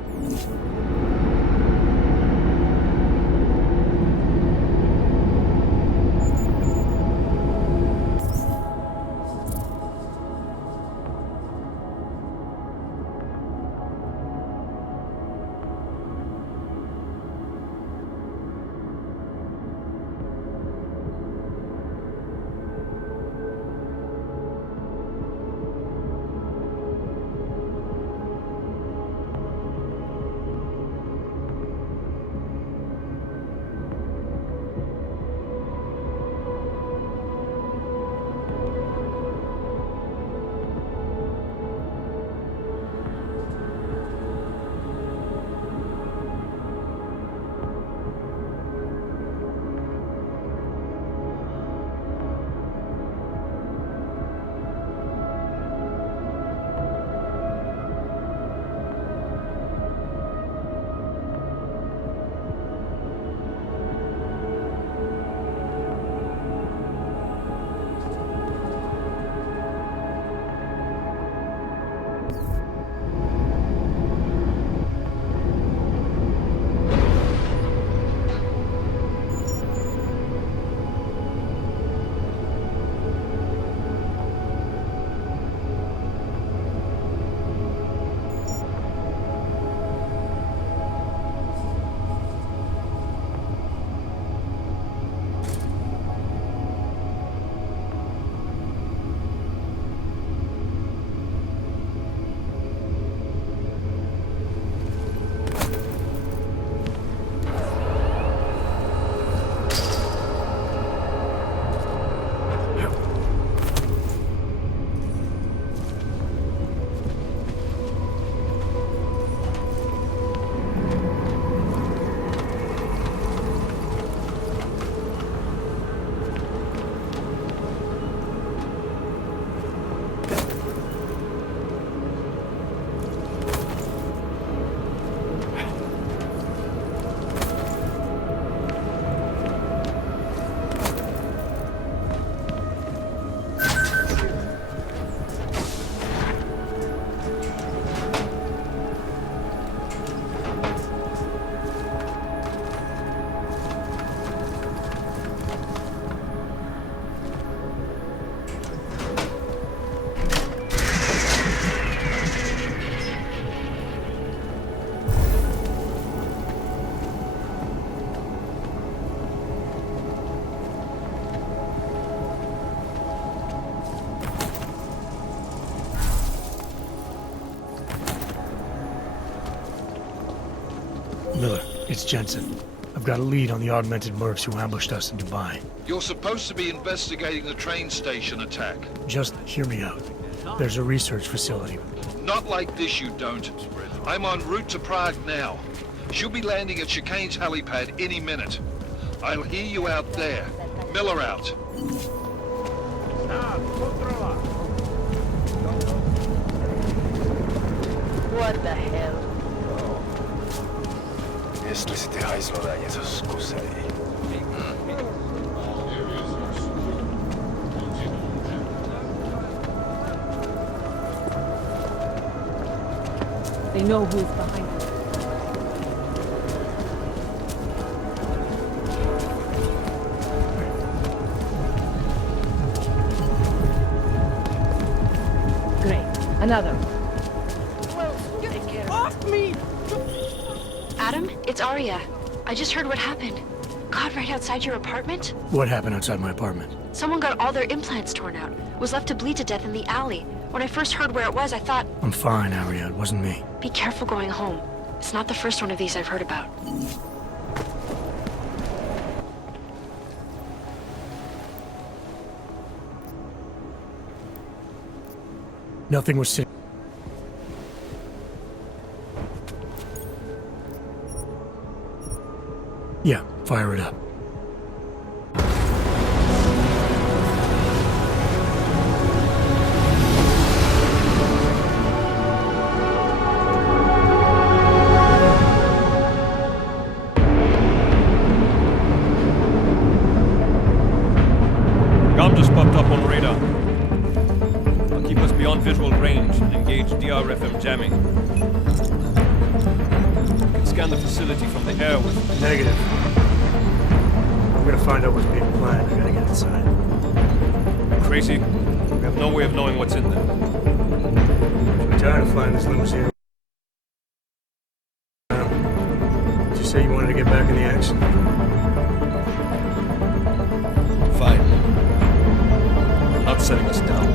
Miller, it's Jensen. I've I've got a lead on the augmented mercs who ambushed us in Dubai. You're supposed to be investigating the train station attack. Just hear me out. There's a research facility. Not like this, you don't. I'm en route to Prague now. She'll be landing at Chicane's helipad any minute. I'll hear you out there. Miller out. What the hell? Jestli si ty hajzlové něco zkusili. They know who's behind it. Great. Another. Get off me! Adam, it's Arya. I just heard what happened. God, right outside your apartment? What happened outside my apartment? Someone got all their implants torn out. Was left to bleed to death in the alley. When I first heard where it was, I thought... I'm fine, Arya. It wasn't me. Be careful going home. It's not the first one of these I've heard about. Nothing was sitting... Yeah, fire it up. Gum just popped up on radar. I'll keep us beyond visual range and engage DRFM jamming. You can scan the facility from the air with... Negative. I'm gonna find out what's being planned. I gotta get inside. Crazy? We have no way of knowing what's in there. I'm tired of flying this limousine. Did you say you wanted to get back in the action? Fine. I'm not setting us down.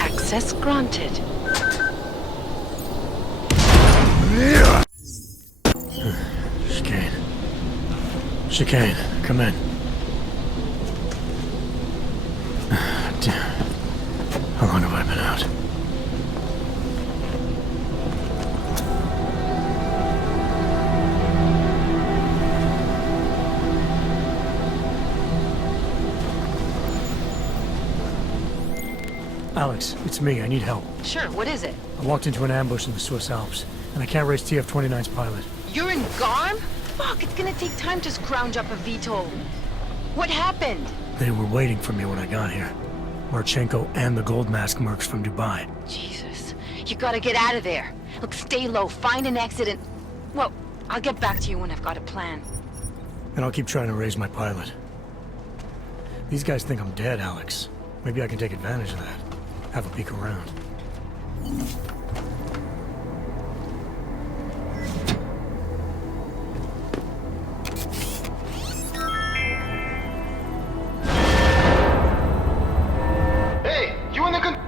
Access granted. Chicane, come in. Damn. How long have I been out? Alex, it's me. I need help. Sure, what is it? I walked into an ambush in the Swiss Alps, and I can't raise TF-29's pilot. You're in Garm? Fuck, it's gonna take time to scrounge up a VTOL. What happened? They were waiting for me when I got here. Marchenko and the Gold Mask mercs from Dubai. Jesus, you gotta get out of there. Look, stay low, find an exit and... Well, I'll get back to you when I've got a plan. And I'll keep trying to raise my pilot. These guys think I'm dead, Alex. Maybe I can take advantage of that. Have a peek around. Hey, you in the con...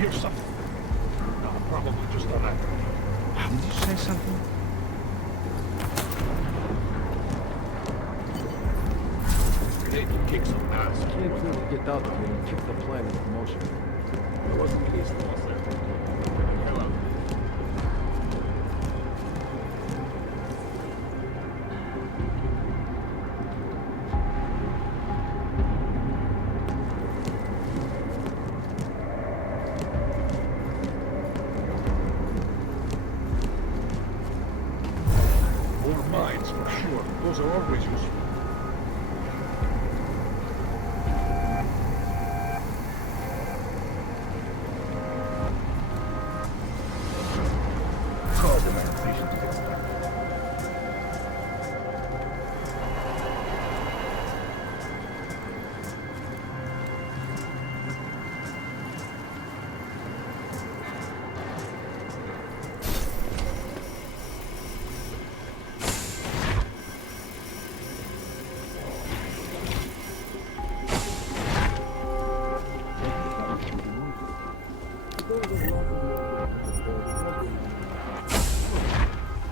Hear something? No, probably just a rat. Did you say something? Grenade can kick some ass. Can't clearly get out of here and keep the plane in motion. It wasn't easy, was it? Hell out. More mines, for sure. Those are always useful. Call the organization to get started.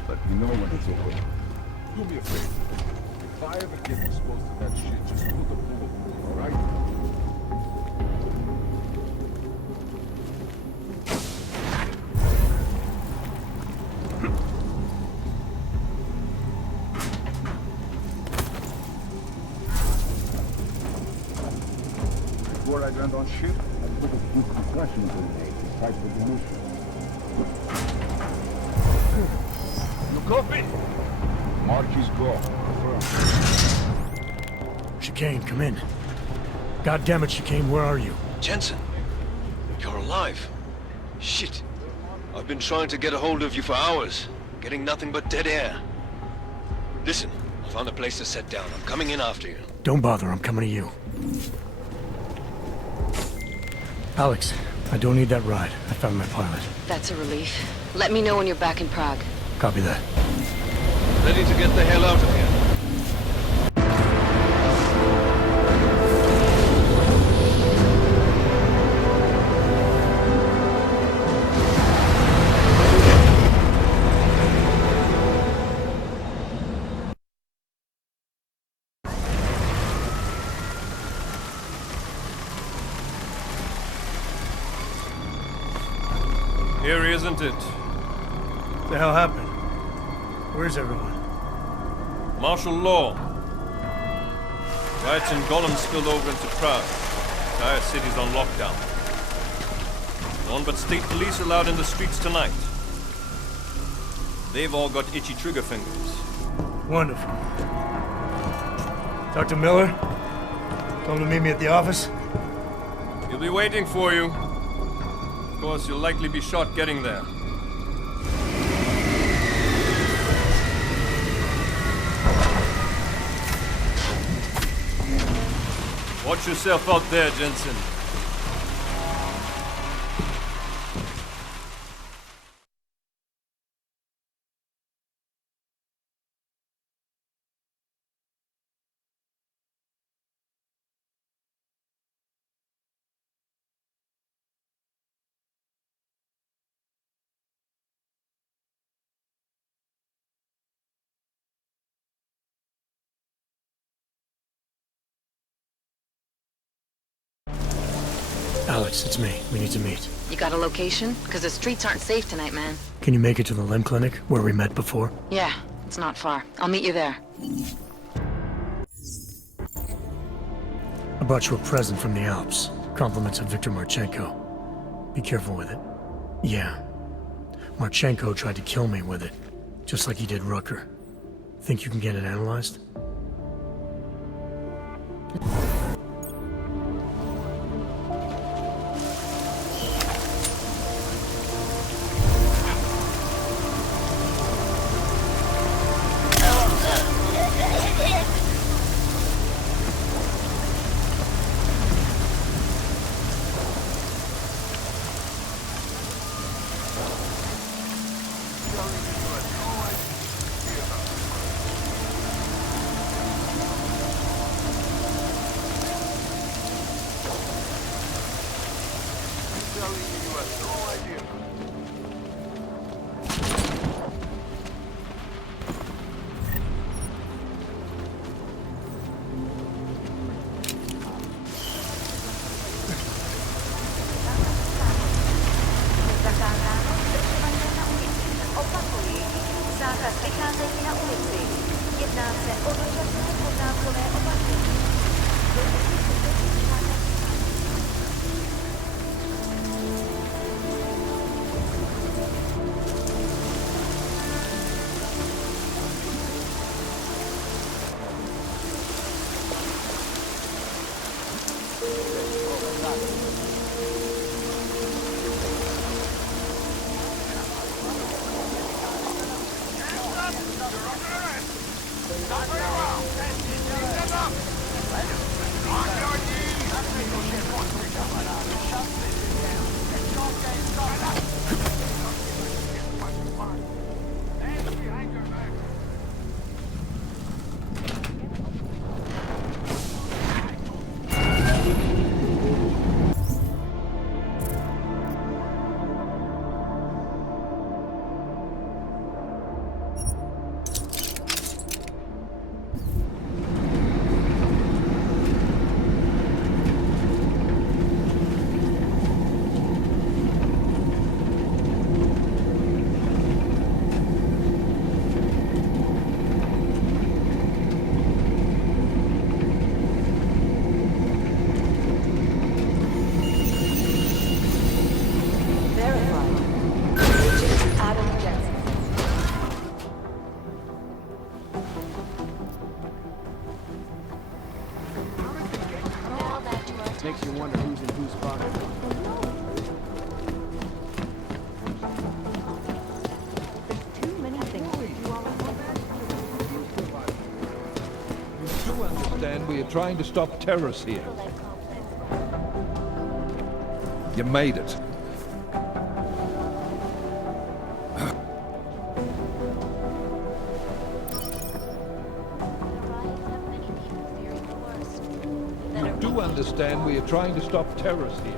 Let me know when it's over. Do me a favor. If I ever get exposed to that shit, just pull the bullet move, alright? Before I land on ship, I put a few concussion grenades inside the munitions. You copy? March is go. Confirmed. Chicane, come in. God damn it, Chicane, where are you? Jensen, you're alive. Shit. I've been trying to get a hold of you for hours, getting nothing but dead air. Listen, I found a place to set down. I'm coming in after you. Don't bother, I'm coming to you. Alex, I don't need that ride. I found my pilot. That's a relief. Let me know when you're back in Prague. Copy that. Ready to get the hell out of here. Eerie, isn't it? What the hell happened? Where's everyone? Martial law. Riots in Golem spilled over into Prague. Entire city's on lockdown. None but state police allowed in the streets tonight. They've all got itchy trigger fingers. Wonderful. Dr. Miller? Tell him to meet me at the office? He'll be waiting for you. Of course, you'll likely be shot getting there. Watch yourself out there, Jensen. Alex, it's me. We need to meet. You got a location? Because the streets aren't safe tonight, man. Can you make it to the limb clinic, where we met before? Yeah, it's not far. I'll meet you there. I brought you a present from the Alps. Compliments of Victor Marchenko. Be careful with it. Yeah. Marchenko tried to kill me with it, just like he did Rucker. Think you can get it analyzed? Makes you wonder who's in whose pocket. Too many things to do all at once. You do understand we are trying to stop terrorists here. You made it. You do understand we are trying to stop terrorists here.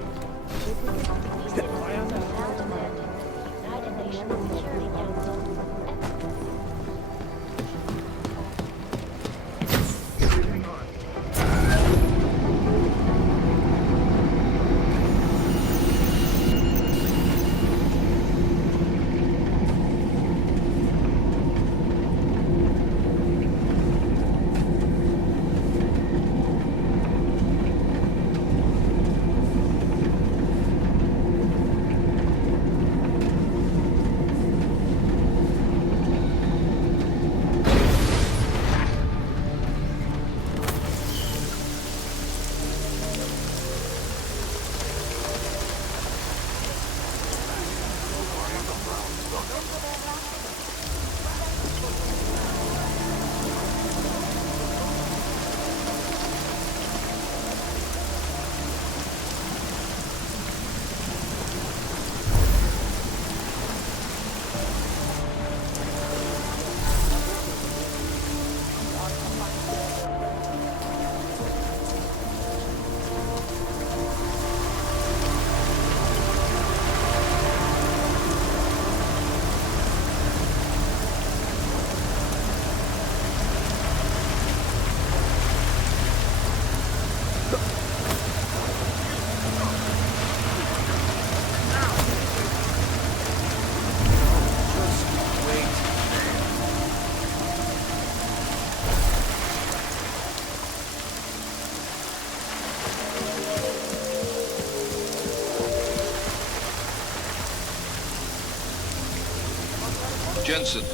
Jensen,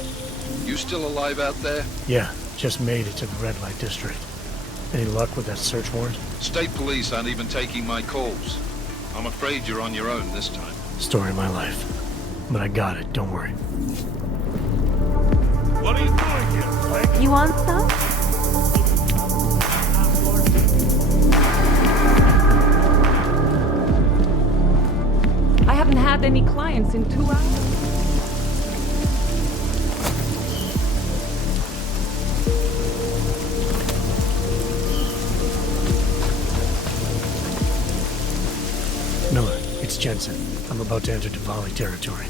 you still alive out there? Yeah, just made it to the red light district. Any luck with that search warrant? State police aren't even taking my calls. I'm afraid you're on your own this time. Story of my life. But I got it, don't worry. What are you doing here, Frank? You want some? I haven't had any clients in 2 hours. Miller, it's Jensen. I'm about to enter Diwali territory.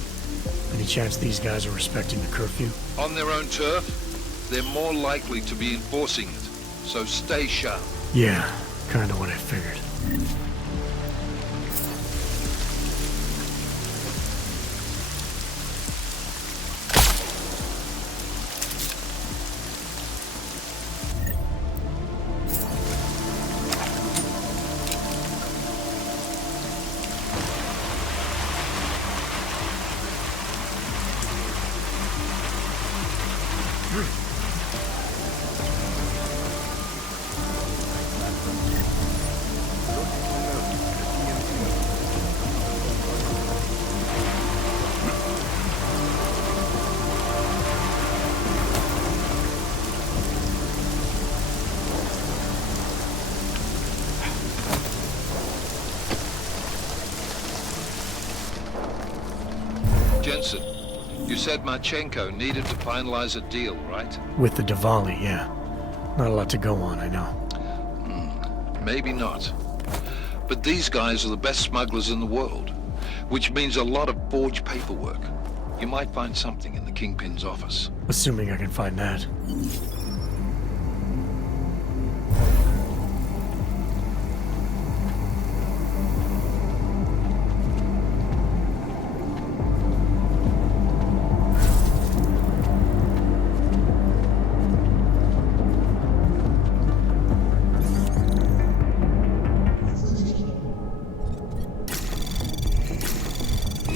Any chance these guys are respecting the curfew? On their own turf, they're more likely to be enforcing it. So stay sharp. Yeah, kinda what I figured. Jensen, you said Marchenko needed to finalize a deal, right? With the Diwali, yeah. Not a lot to go on, I know. Maybe not. But these guys are the best smugglers in the world, which means a lot of forged paperwork. You might find something in the Kingpin's office. Assuming I can find that.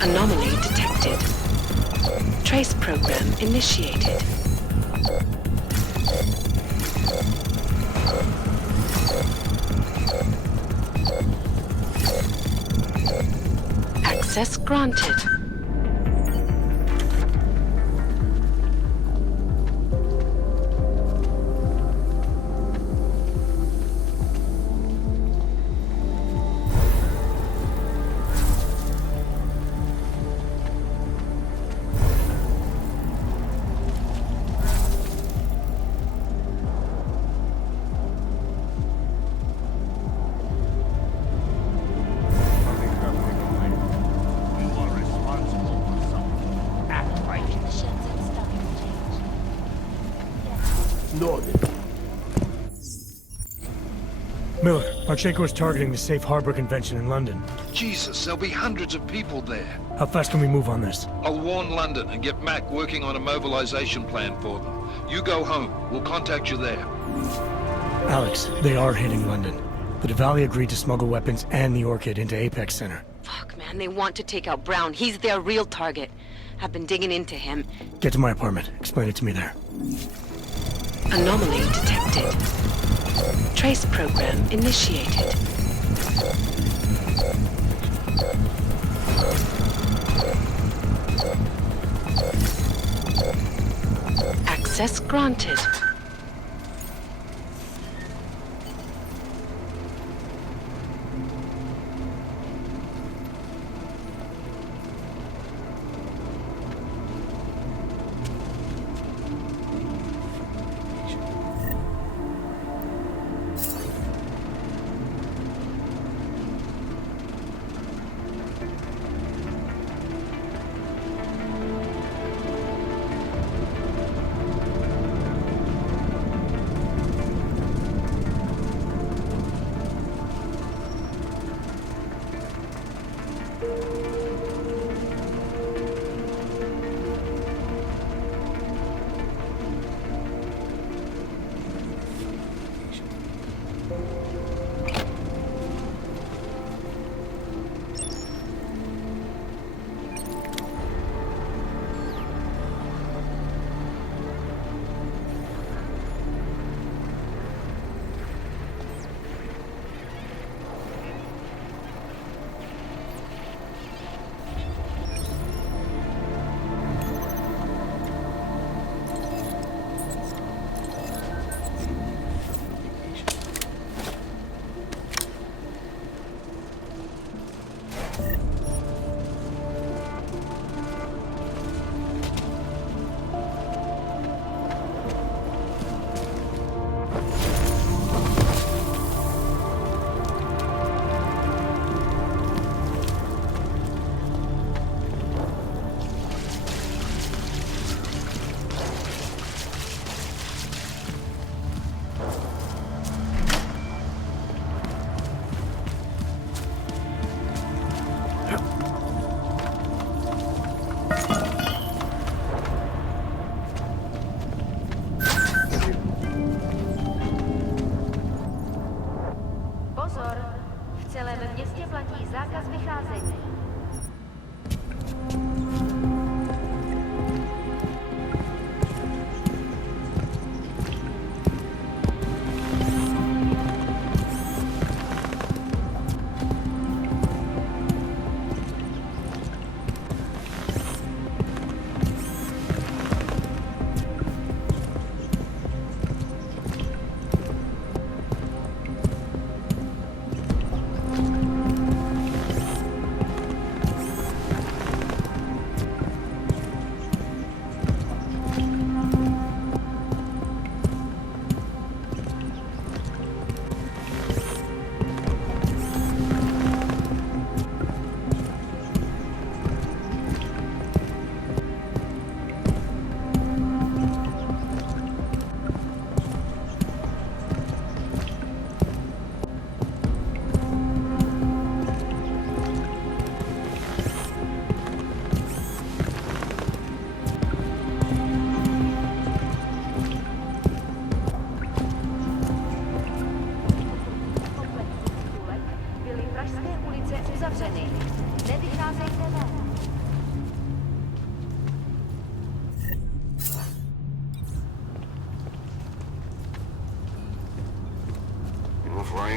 Anomaly detected. Trace program initiated. Access granted. Miller, Marchenko is targeting the Safe Harbor Convention in London. Jesus, there'll be hundreds of people there. How fast can we move on this? I'll warn London and get Mac working on a mobilization plan for them. You go home. We'll contact you there. Alex, they are hitting London. The Diwali agreed to smuggle weapons and the Orchid into Apex Center. Fuck, man, they want to take out Brown. He's their real target. I've been digging into him. Get to my apartment. Explain it to me there. Anomaly detected. Trace program initiated. Access granted.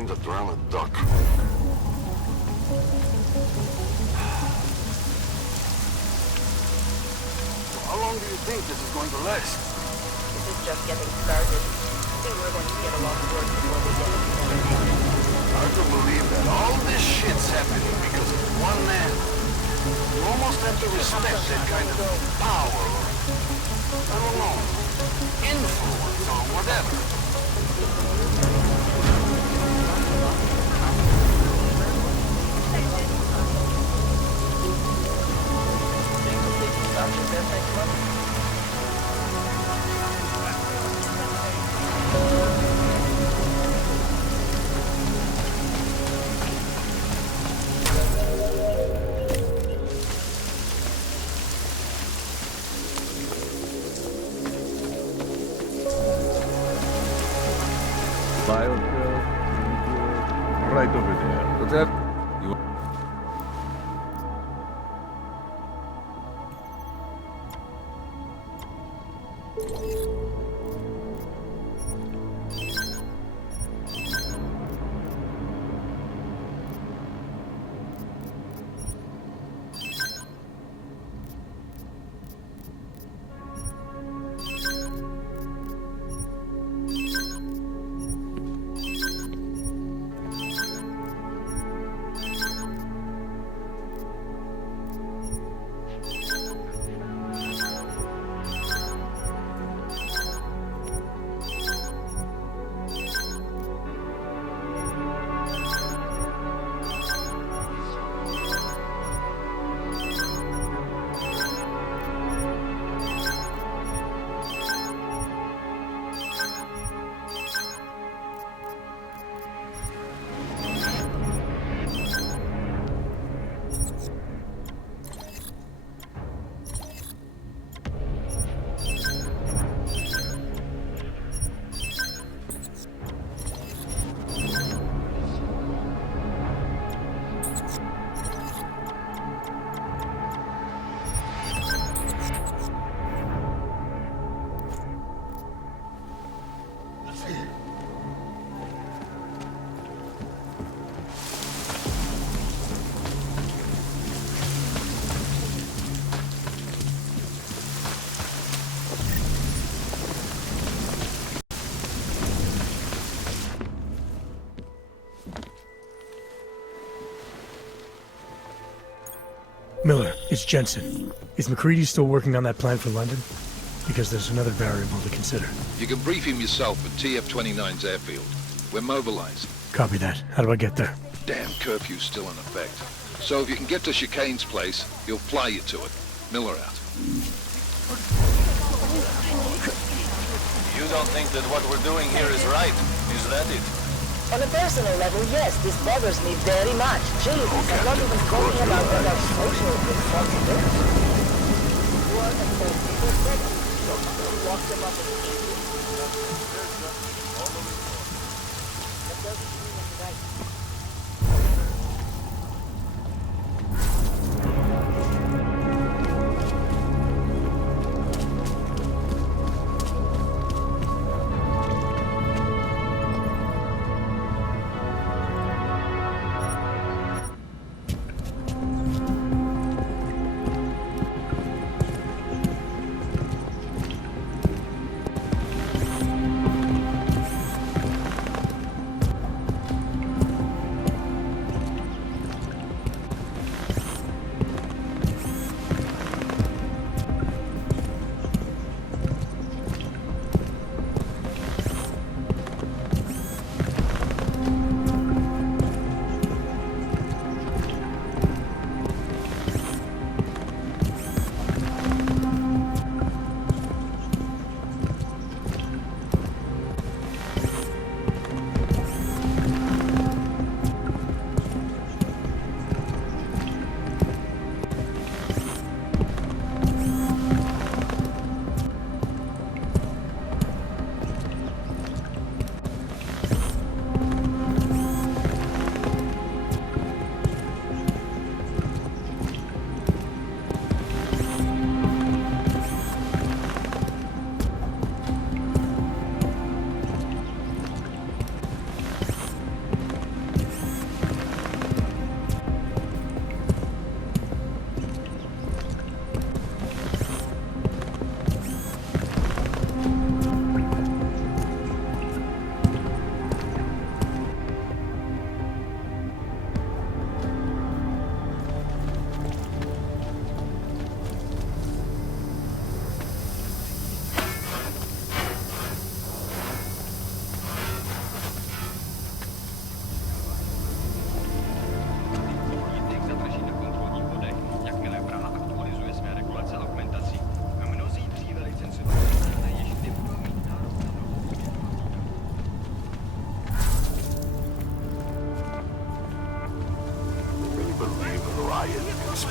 find a drowned duck. How long do you think this is going to last? This is just getting started. I think we're going to get a lot of work before we get to the Hard to believe that all this shit's happening because of one man. You almost have to respect that kind of power, or, I don't know, influence, or whatever. Biofuel, right over there. What's that? You... Miller, it's Jensen. Is McCready still working on that plan for London? Because there's another variable to consider. You can brief him yourself at TF-29's airfield. We're mobilized. Copy that. How do I get there? Damn curfew's still in effect. So if you can get to Chicane's place, he'll fly you to it. Miller out. You don't think that what we're doing here is right? Is that it? On a personal level, yes, this bothers me very much. Jesus, I'm not even talking about our social responsibility. You are a people so lock them up in the evening. That doesn't mean it's right.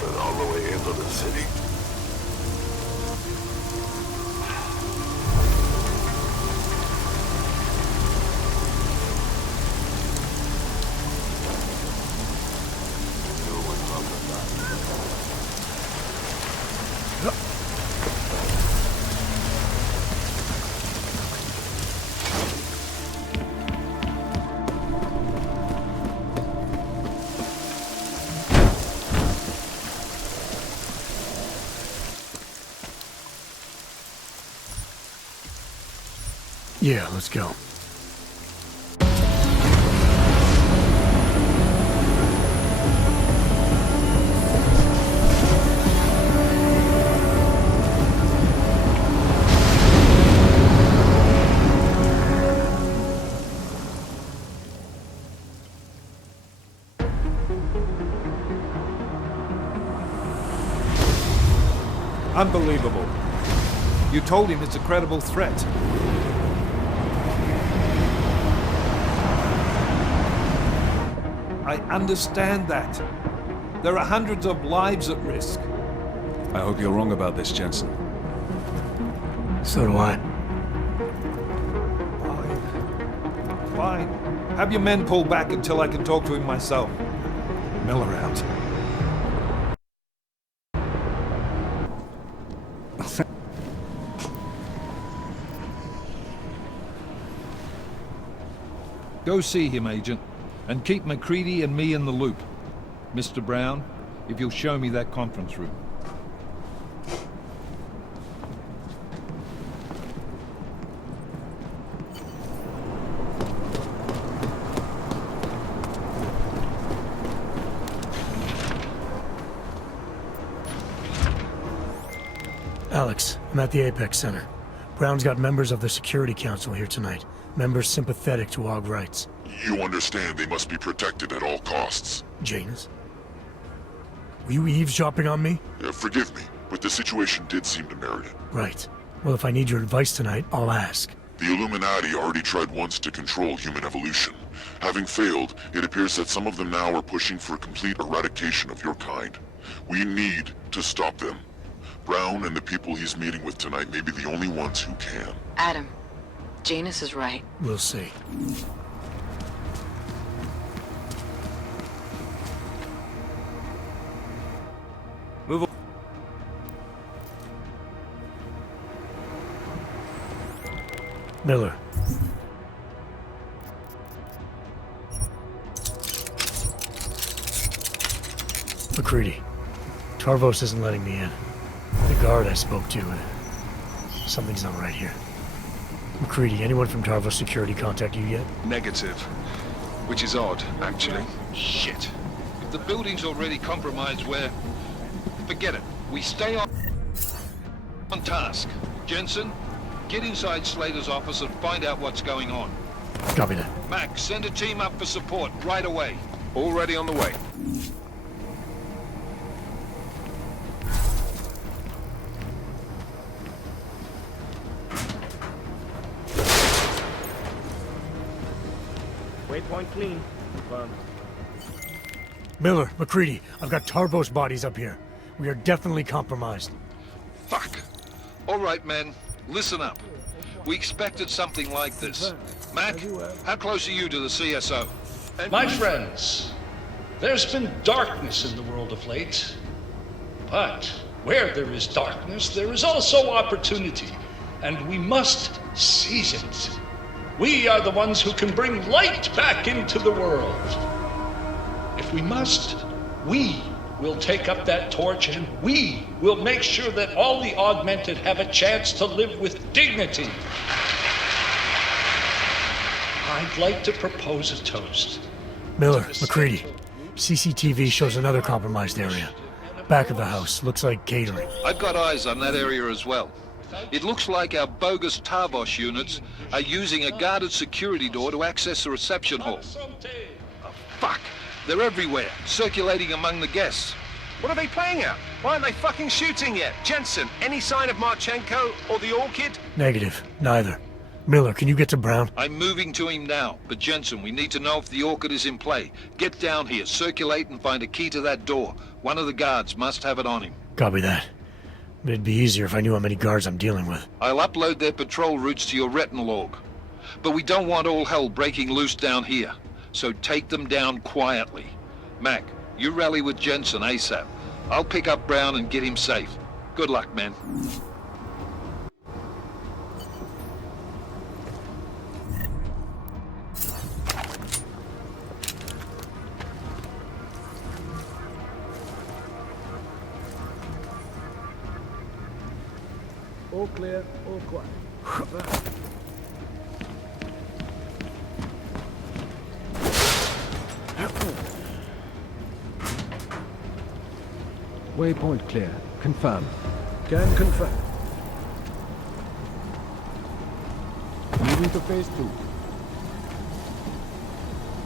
But all the way into the city? Yeah, let's go. Unbelievable. You told him it's a credible threat. I understand that. There are hundreds of lives at risk. I hope you're wrong about this, Jensen. So do I. Fine. Have your men pull back until I can talk to him myself. Miller out. Go see him, Agent, and keep MacReady and me in the loop. Mr. Brown, if you'll show me that conference room. Alex, I'm at the Apex Center. Brown's got members of the Security Council here tonight. Members sympathetic to AUG rights. You understand they must be protected at all costs. Janus? Were you eavesdropping on me? Forgive me, but the situation did seem to merit it. Right. Well, if I need your advice tonight, I'll ask. The Illuminati already tried once to control human evolution. Having failed, it appears that some of them now are pushing for a complete eradication of your kind. We need to stop them. Brown and the people he's meeting with tonight may be the only ones who can. Adam, Janus is right. We'll see. Move on. Miller. MacReady. Tarvos isn't letting me in. The guard I spoke to, something's not right here. MacReady, anyone from Tarvos Security contact you yet? Negative. Which is odd, actually. Shit. If the building's already compromised, forget it. We stay on task. Jensen, get inside Slater's office and find out what's going on. Copy that. Max, send a team up for support right away. Already on the way. Waypoint clean. Confirmed. Miller, MacReady, I've got Tarvos bodies up here. We are definitely compromised. Fuck. All right, men. Listen up. We expected something like this. Mac, how close are you to the CSO? My friends, there's been darkness in the world of late. But where there is darkness, there is also opportunity. And we must seize it. We are the ones who can bring light back into the world. If we must, we will take up that torch and we will make sure that all the augmented have a chance to live with dignity. I'd like to propose a toast. Miller, MacReady, CCTV shows another compromised area. Back of the house, looks like catering. I've got eyes on that area as well. It looks like our bogus Tarvos units are using a guarded security door to access the reception hall. Oh, fuck! They're everywhere, circulating among the guests. What are they playing at? Why aren't they fucking shooting yet? Jensen, any sign of Marchenko or the Orchid? Negative. Neither. Miller, can you get to Brown? I'm moving to him now, but Jensen, we need to know if the Orchid is in play. Get down here, circulate, and find a key to that door. One of the guards must have it on him. Copy that. But it'd be easier if I knew how many guards I'm dealing with. I'll upload their patrol routes to your retinal log. But we don't want all hell breaking loose down here. So take them down quietly. Mac, you rally with Jensen ASAP. I'll pick up Brown and get him safe. Good luck, man. All clear, all quiet. Waypoint clear. Confirm. Can confirm. Moving to phase 2.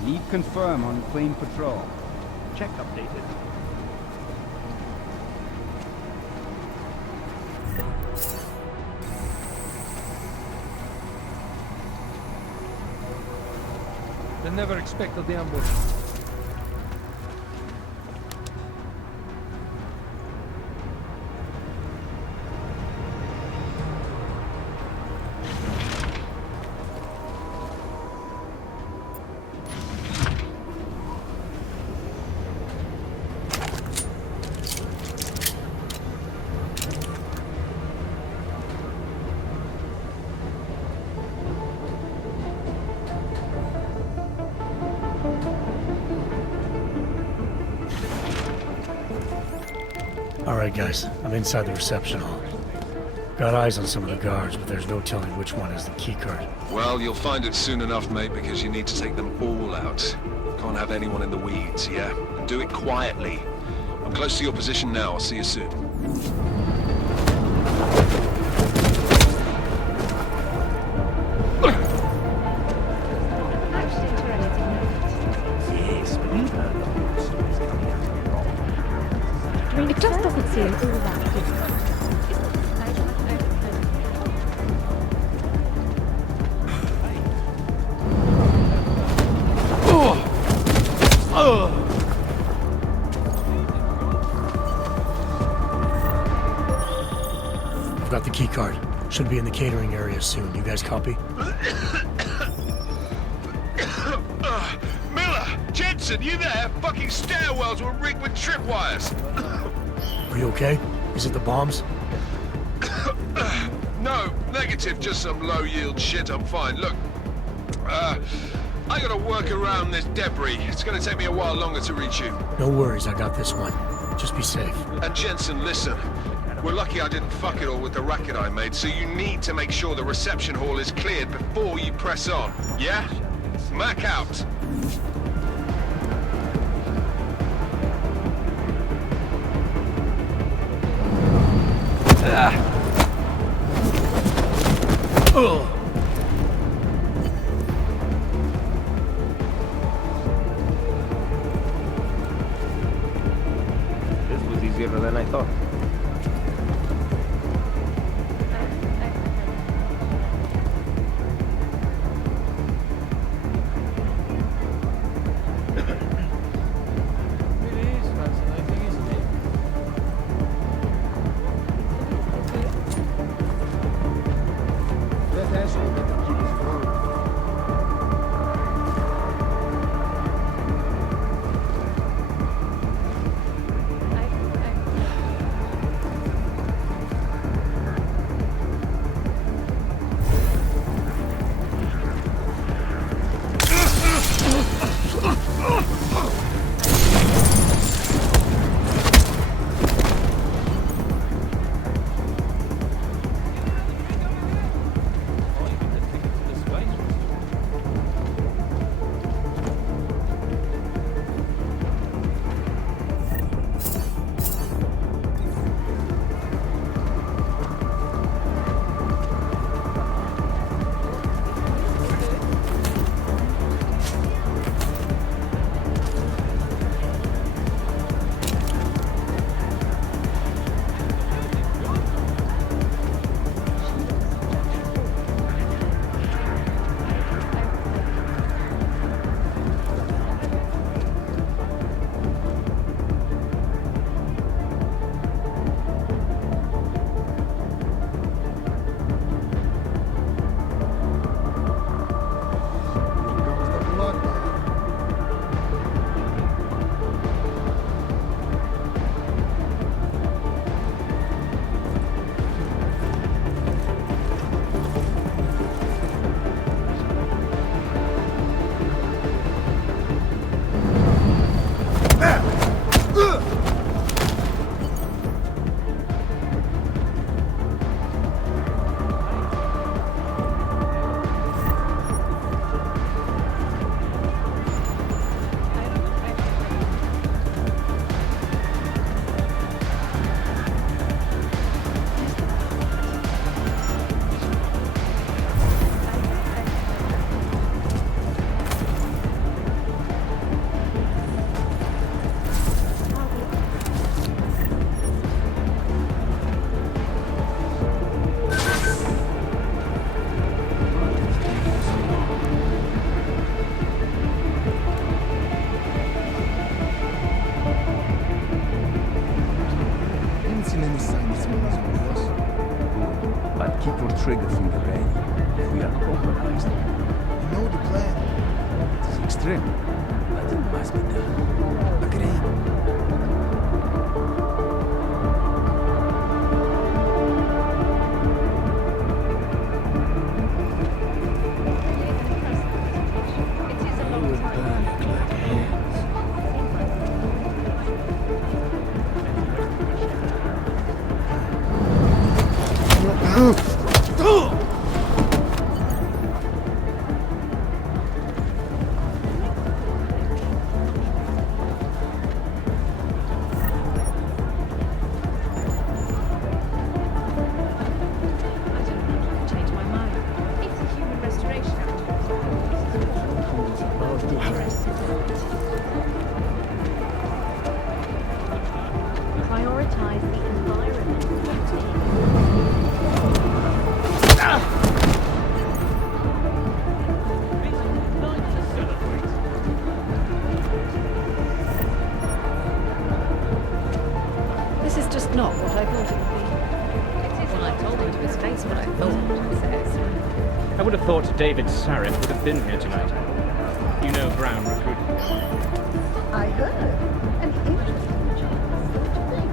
Need confirm on plane patrol. Check updated. They never expected the ambush. Alright guys, I'm inside the reception hall. Got eyes on some of the guards, but there's no telling which one has the keycard. Well, you'll find it soon enough, mate, because you need to take them all out. Can't have anyone in the weeds, yeah? And do it quietly. I'm close to your position now. I'll see you soon. It just doesn't seem all that good. I've got the keycard. Should be in the catering area soon. You guys copy? Miller! Jensen, you there? Fucking stairwells were rigged with tripwires! Are you okay? Is it the bombs? No, negative, just some low-yield shit. I'm fine. Look, I gotta work around this debris. It's gonna take me a while longer to reach you. No worries, I got this one. Just be safe. And Jensen, listen. We're lucky I didn't fuck it all with the racket I made, so you need to make sure the reception hall is cleared before you press on. Yeah? Mac out. This was easier than I thought. That has keep your trigger finger ready. If we are compromised. You know the plan. It is extreme, but it must be done. Agreed. David Sarrett would have been here tonight. You know Brown recruited him. I heard. An interesting choice, don't you think?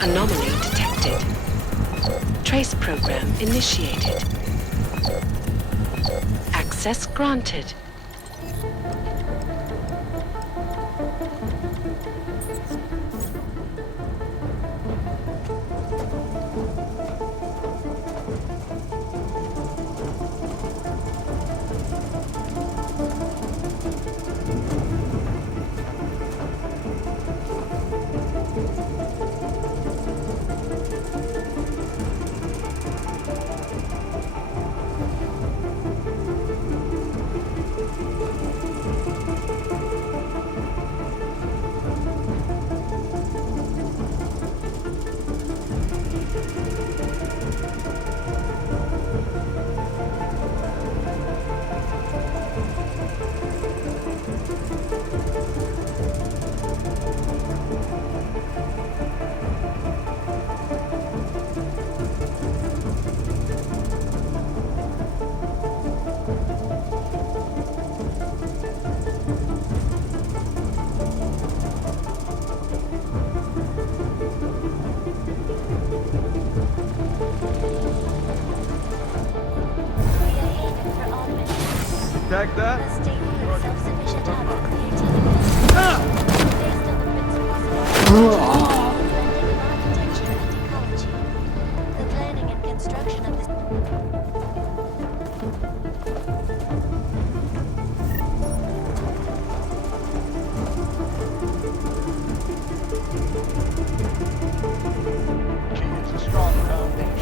Anomaly detected. Trace program initiated. Access granted. Attack that? The planning and construction of this It's a strong foundation.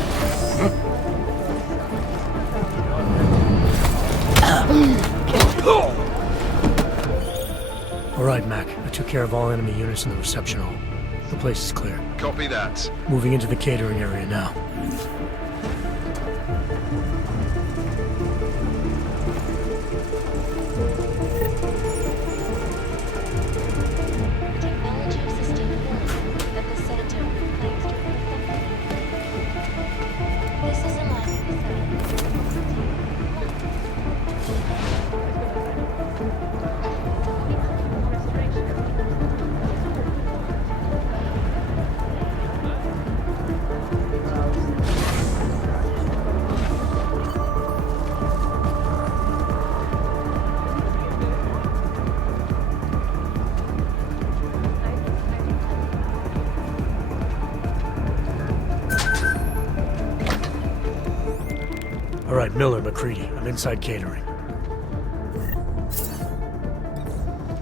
right, Mac. I took care of all enemy units in the reception hall. The place is clear. Copy that. Moving into the catering area now. Technology of System 1 that the center claims to have perfected. This is aligning the All right, Miller, McCready. I'm inside catering.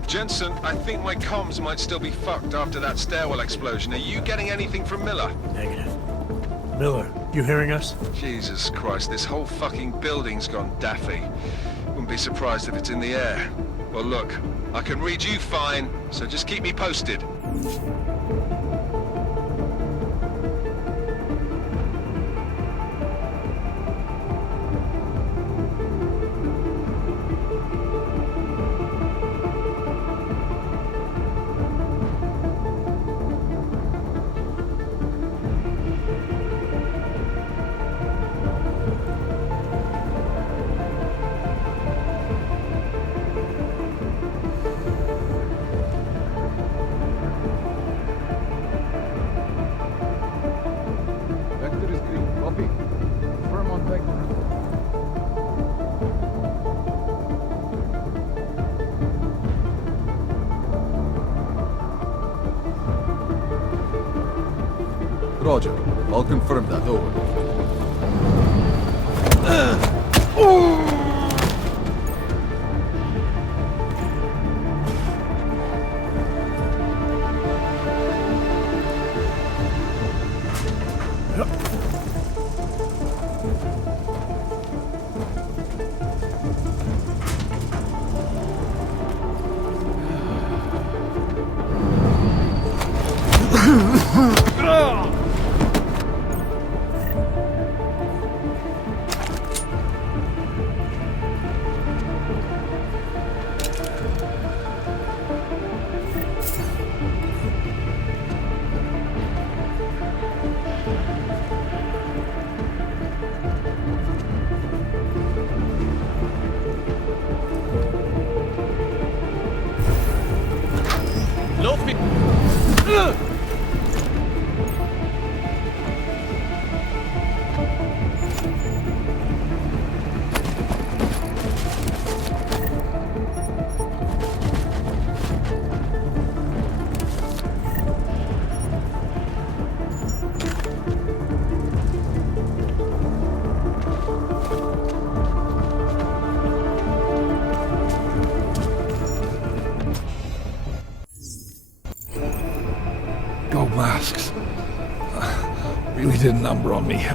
Jensen, I think my comms might still be fucked after that stairwell explosion. Are you getting anything from Miller? Negative. Miller, you hearing us? Jesus Christ, this whole fucking building's gone daffy. Wouldn't be surprised if it's in the air. Well, look, I can read you fine, so just keep me posted. Vector is green. Copy. Confirm on vector. Roger. I'll confirm that. Over. Gold masks. Really did a number on me.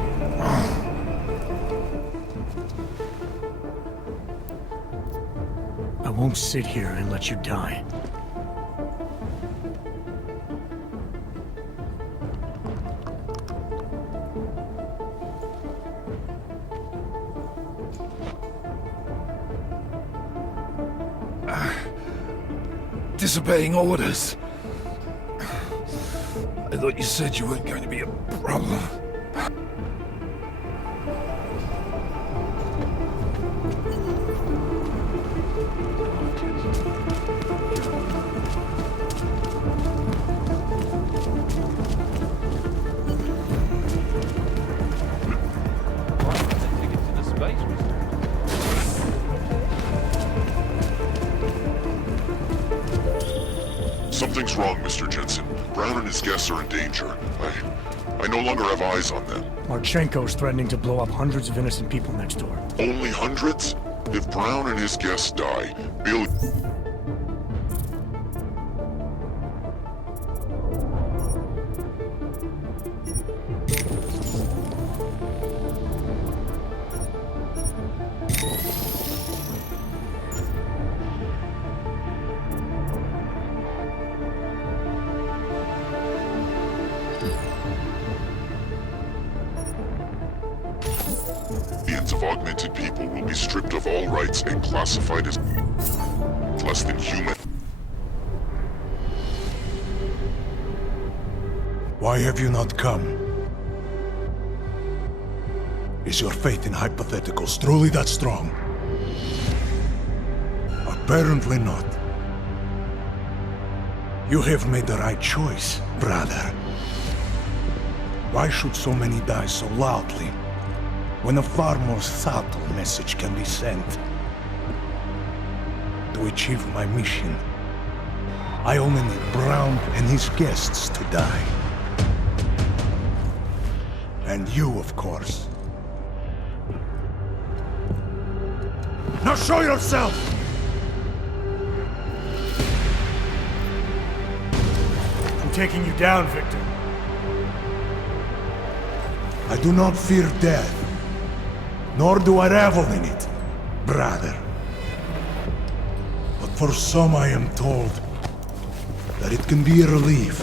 I won't sit here and let you die. Disobeying orders. I thought you said you weren't going to be a problem. Something's wrong, Mr. Jensen. Brown and his guests are in danger. I no longer have eyes on them. Marchenko's threatening to blow up hundreds of innocent people next door. Only hundreds? If Brown and his guests die, Bill... augmented people will be stripped of all rights and classified as less than human. Why have you not come? Is your faith in hypotheticals truly that strong? Apparently not. You have made the right choice, brother. Why should so many die so loudly, when a far more subtle message can be sent? To achieve my mission, I only need Brown and his guests to die. And you, of course. Now show yourself! I'm taking you down, Victor. I do not fear death, nor do I revel in it, brother. But for some I am told that it can be a relief.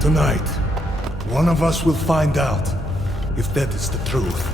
Tonight, one of us will find out if that is the truth.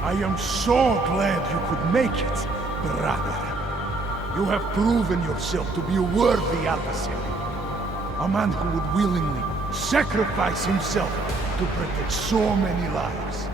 I am so glad you could make it, brother. You have proven yourself to be a worthy adversary. A man who would willingly sacrifice himself to protect so many lives.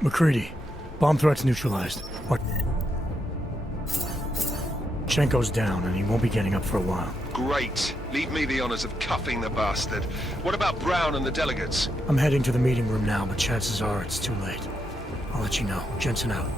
McCready, bomb threats neutralized. Marchenko's down, and he won't be getting up for a while. Great. Leave me the honors of cuffing the bastard. What about Brown and the delegates? I'm heading to the meeting room now, but chances are it's too late. I'll let you know. Jensen out.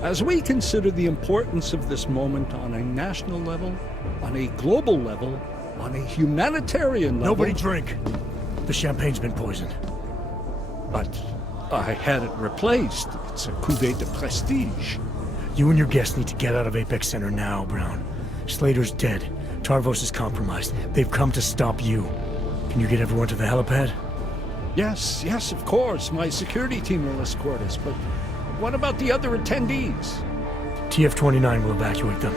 As we consider the importance of this moment on a national level, on a global level, on a humanitarian level... Nobody drink. The champagne's been poisoned. But I had it replaced. It's a cuvée de prestige. You and your guests need to get out of Apex Center now, Brown. Slater's dead. Tarvos is compromised. They've come to stop you. Can you get everyone to the helipad? Yes, of course. My security team will escort us, but what about the other attendees? TF-29 will evacuate them.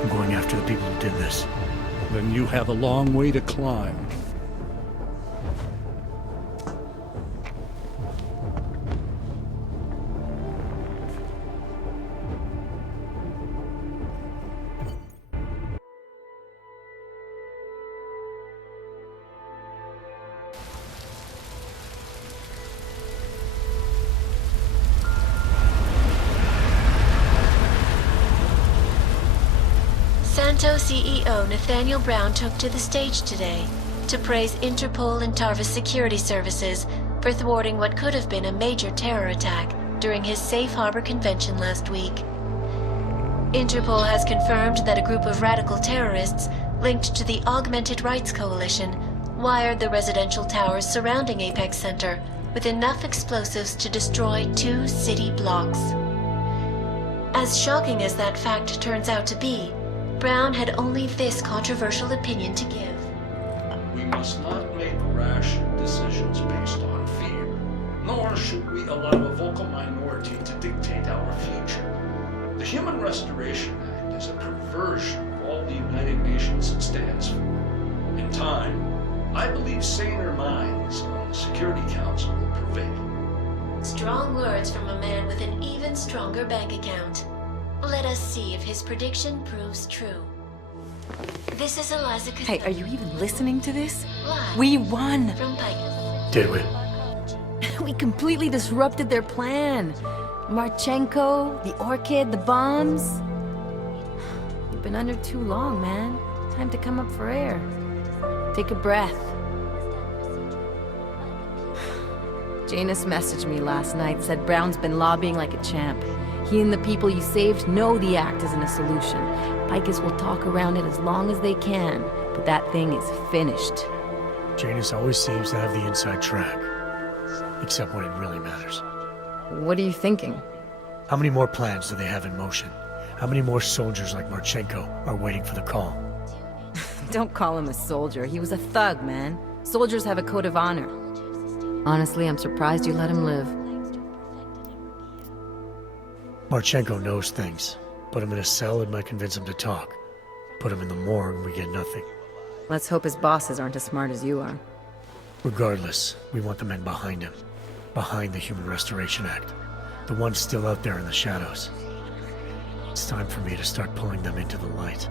I'm going after the people who did this. Then you have a long way to climb. Santo CEO Nathaniel Brown took to the stage today to praise Interpol and Tarvis security services for thwarting what could have been a major terror attack during his Safe Harbor convention last week. Interpol has confirmed that a group of radical terrorists linked to the Augmented Rights Coalition wired the residential towers surrounding Apex Center with enough explosives to destroy 2 city blocks. As shocking as that fact turns out to be, Brown had only this controversial opinion to give. We must not make rash decisions based on fear, nor should we allow a vocal minority to dictate our future. The Human Restoration Act is a perversion of all the United Nations it stands for. In time, I believe saner minds on the Security Council will prevail. Strong words from a man with an even stronger bank account. Let us see if his prediction proves true. This is Eliza Hey, are you even listening to this? Live We won! from Pacifist. Did we? We completely disrupted their plan. Marchenko, the Orchid, the bombs. You've been under too long, man. Time to come up for air. Take a breath. Janus messaged me last night, said Brown's been lobbying like a champ. He and the people you saved know the act isn't a solution. Picus will talk around it as long as they can, but that thing is finished. Janus always seems to have the inside track. Except when it really matters. What are you thinking? How many more plans do they have in motion? How many more soldiers like Marchenko are waiting for the call? Don't call him a soldier. He was a thug, man. Soldiers have a code of honor. Honestly, I'm surprised you let him live. Marchenko knows things. Put him in a cell, it might convince him to talk. Put him in the morgue, and we get nothing. Let's hope his bosses aren't as smart as you are. Regardless, we want the men behind him. Behind the Human Restoration Act. The ones still out there in the shadows. It's time for me to start pulling them into the light.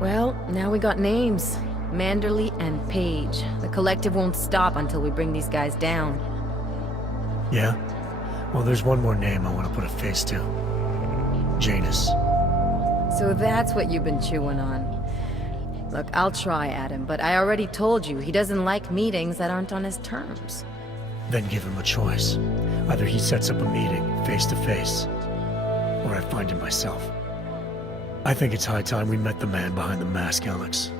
Well, now we got names. Manderley and Page. The collective won't stop until we bring these guys down. Yeah? Well, there's one more name I want to put a face to. Janus. So that's what you've been chewing on. Look, I'll try, Adam, but I already told you he doesn't like meetings that aren't on his terms. Then give him a choice. Either he sets up a meeting, face to face, or I find him myself. I think it's high time we met the man behind the mask, Alex.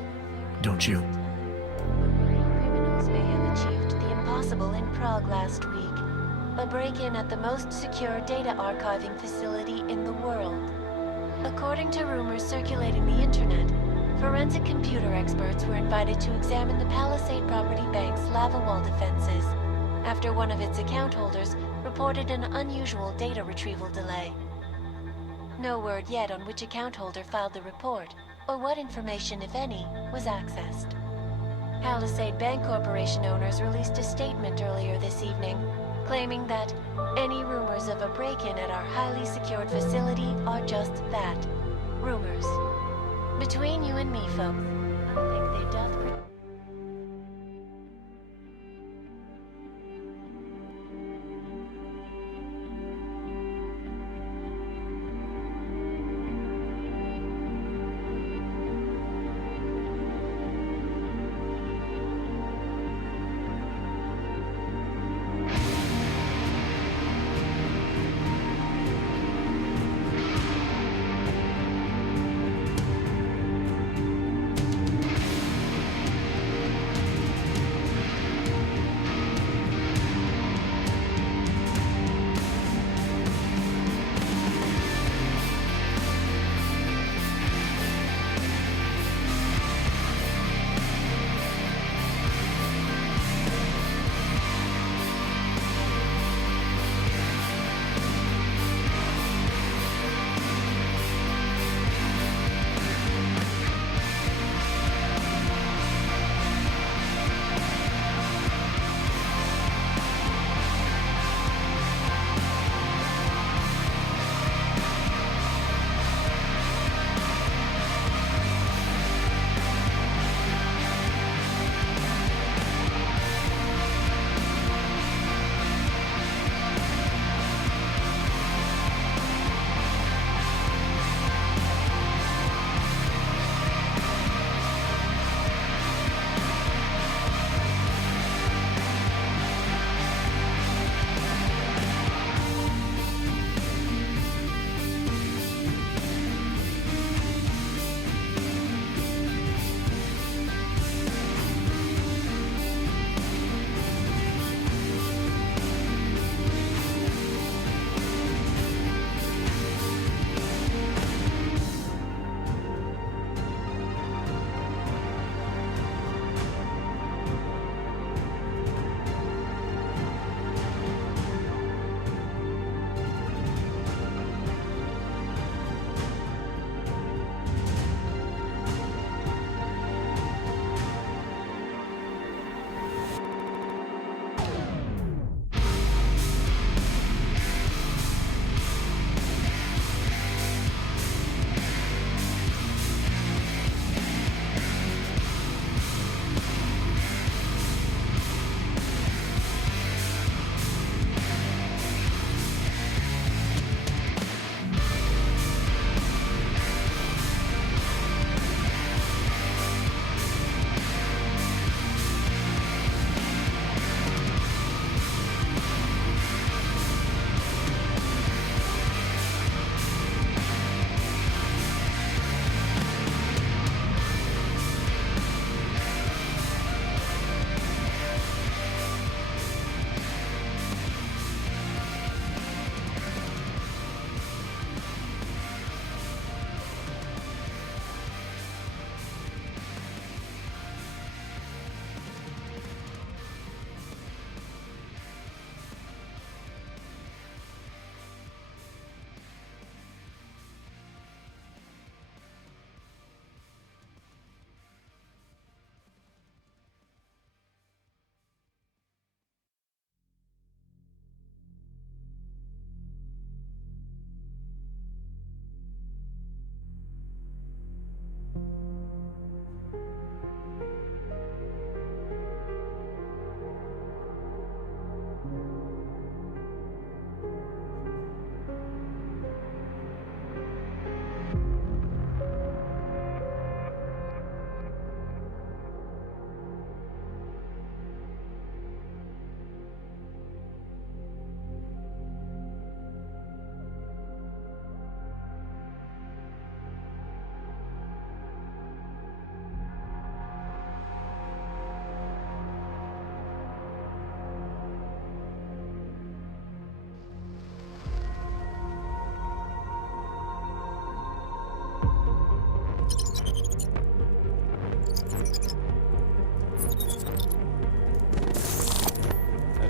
Don't you? Criminals may have achieved the impossible in Prague last week. A break-in at the most secure data archiving facility in the world. According to rumors circulating the internet, forensic computer experts were invited to examine the Palisade Property Bank's lava wall defenses after one of its account holders reported an unusual data retrieval delay. No word yet on which account holder filed the report, or what information, if any, was accessed. Palisade Bank Corporation owners released a statement earlier this evening, claiming that any rumors of a break-in at our highly secured facility are just that, rumors. Between you and me, folks, I think they doth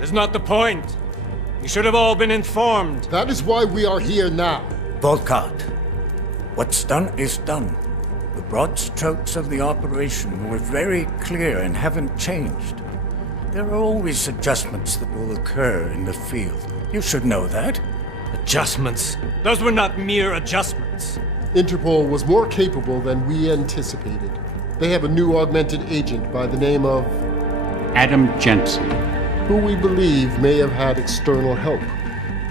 is not the point. You should have all been informed. That is why we are here now. Volkart, what's done is done. The broad strokes of the operation were very clear and haven't changed. There are always adjustments that will occur in the field. You should know that. Adjustments? Those were not mere adjustments. Interpol was more capable than we anticipated. They have a new augmented agent by the name of... Adam Jensen. Who we believe may have had external help.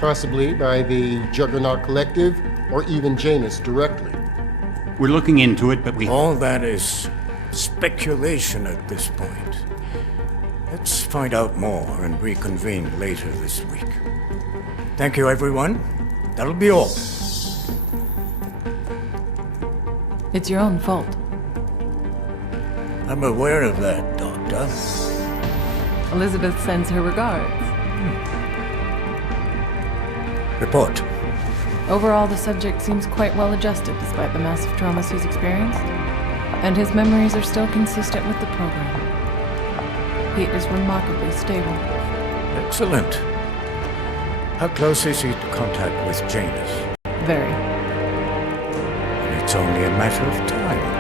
Possibly by the Juggernaut Collective, or even Janus directly. We're looking into it, but we... All that is speculation at this point. Let's find out more and reconvene later this week. Thank you, everyone. That'll be all. It's your own fault. I'm aware of that, Doctor. Elizabeth sends her regards. Report. Overall, the subject seems quite well adjusted despite the massive traumas he's experienced, and his memories are still consistent with the program. He is remarkably stable. Excellent. How close is he to contact with Janus? Very. And it's only a matter of time.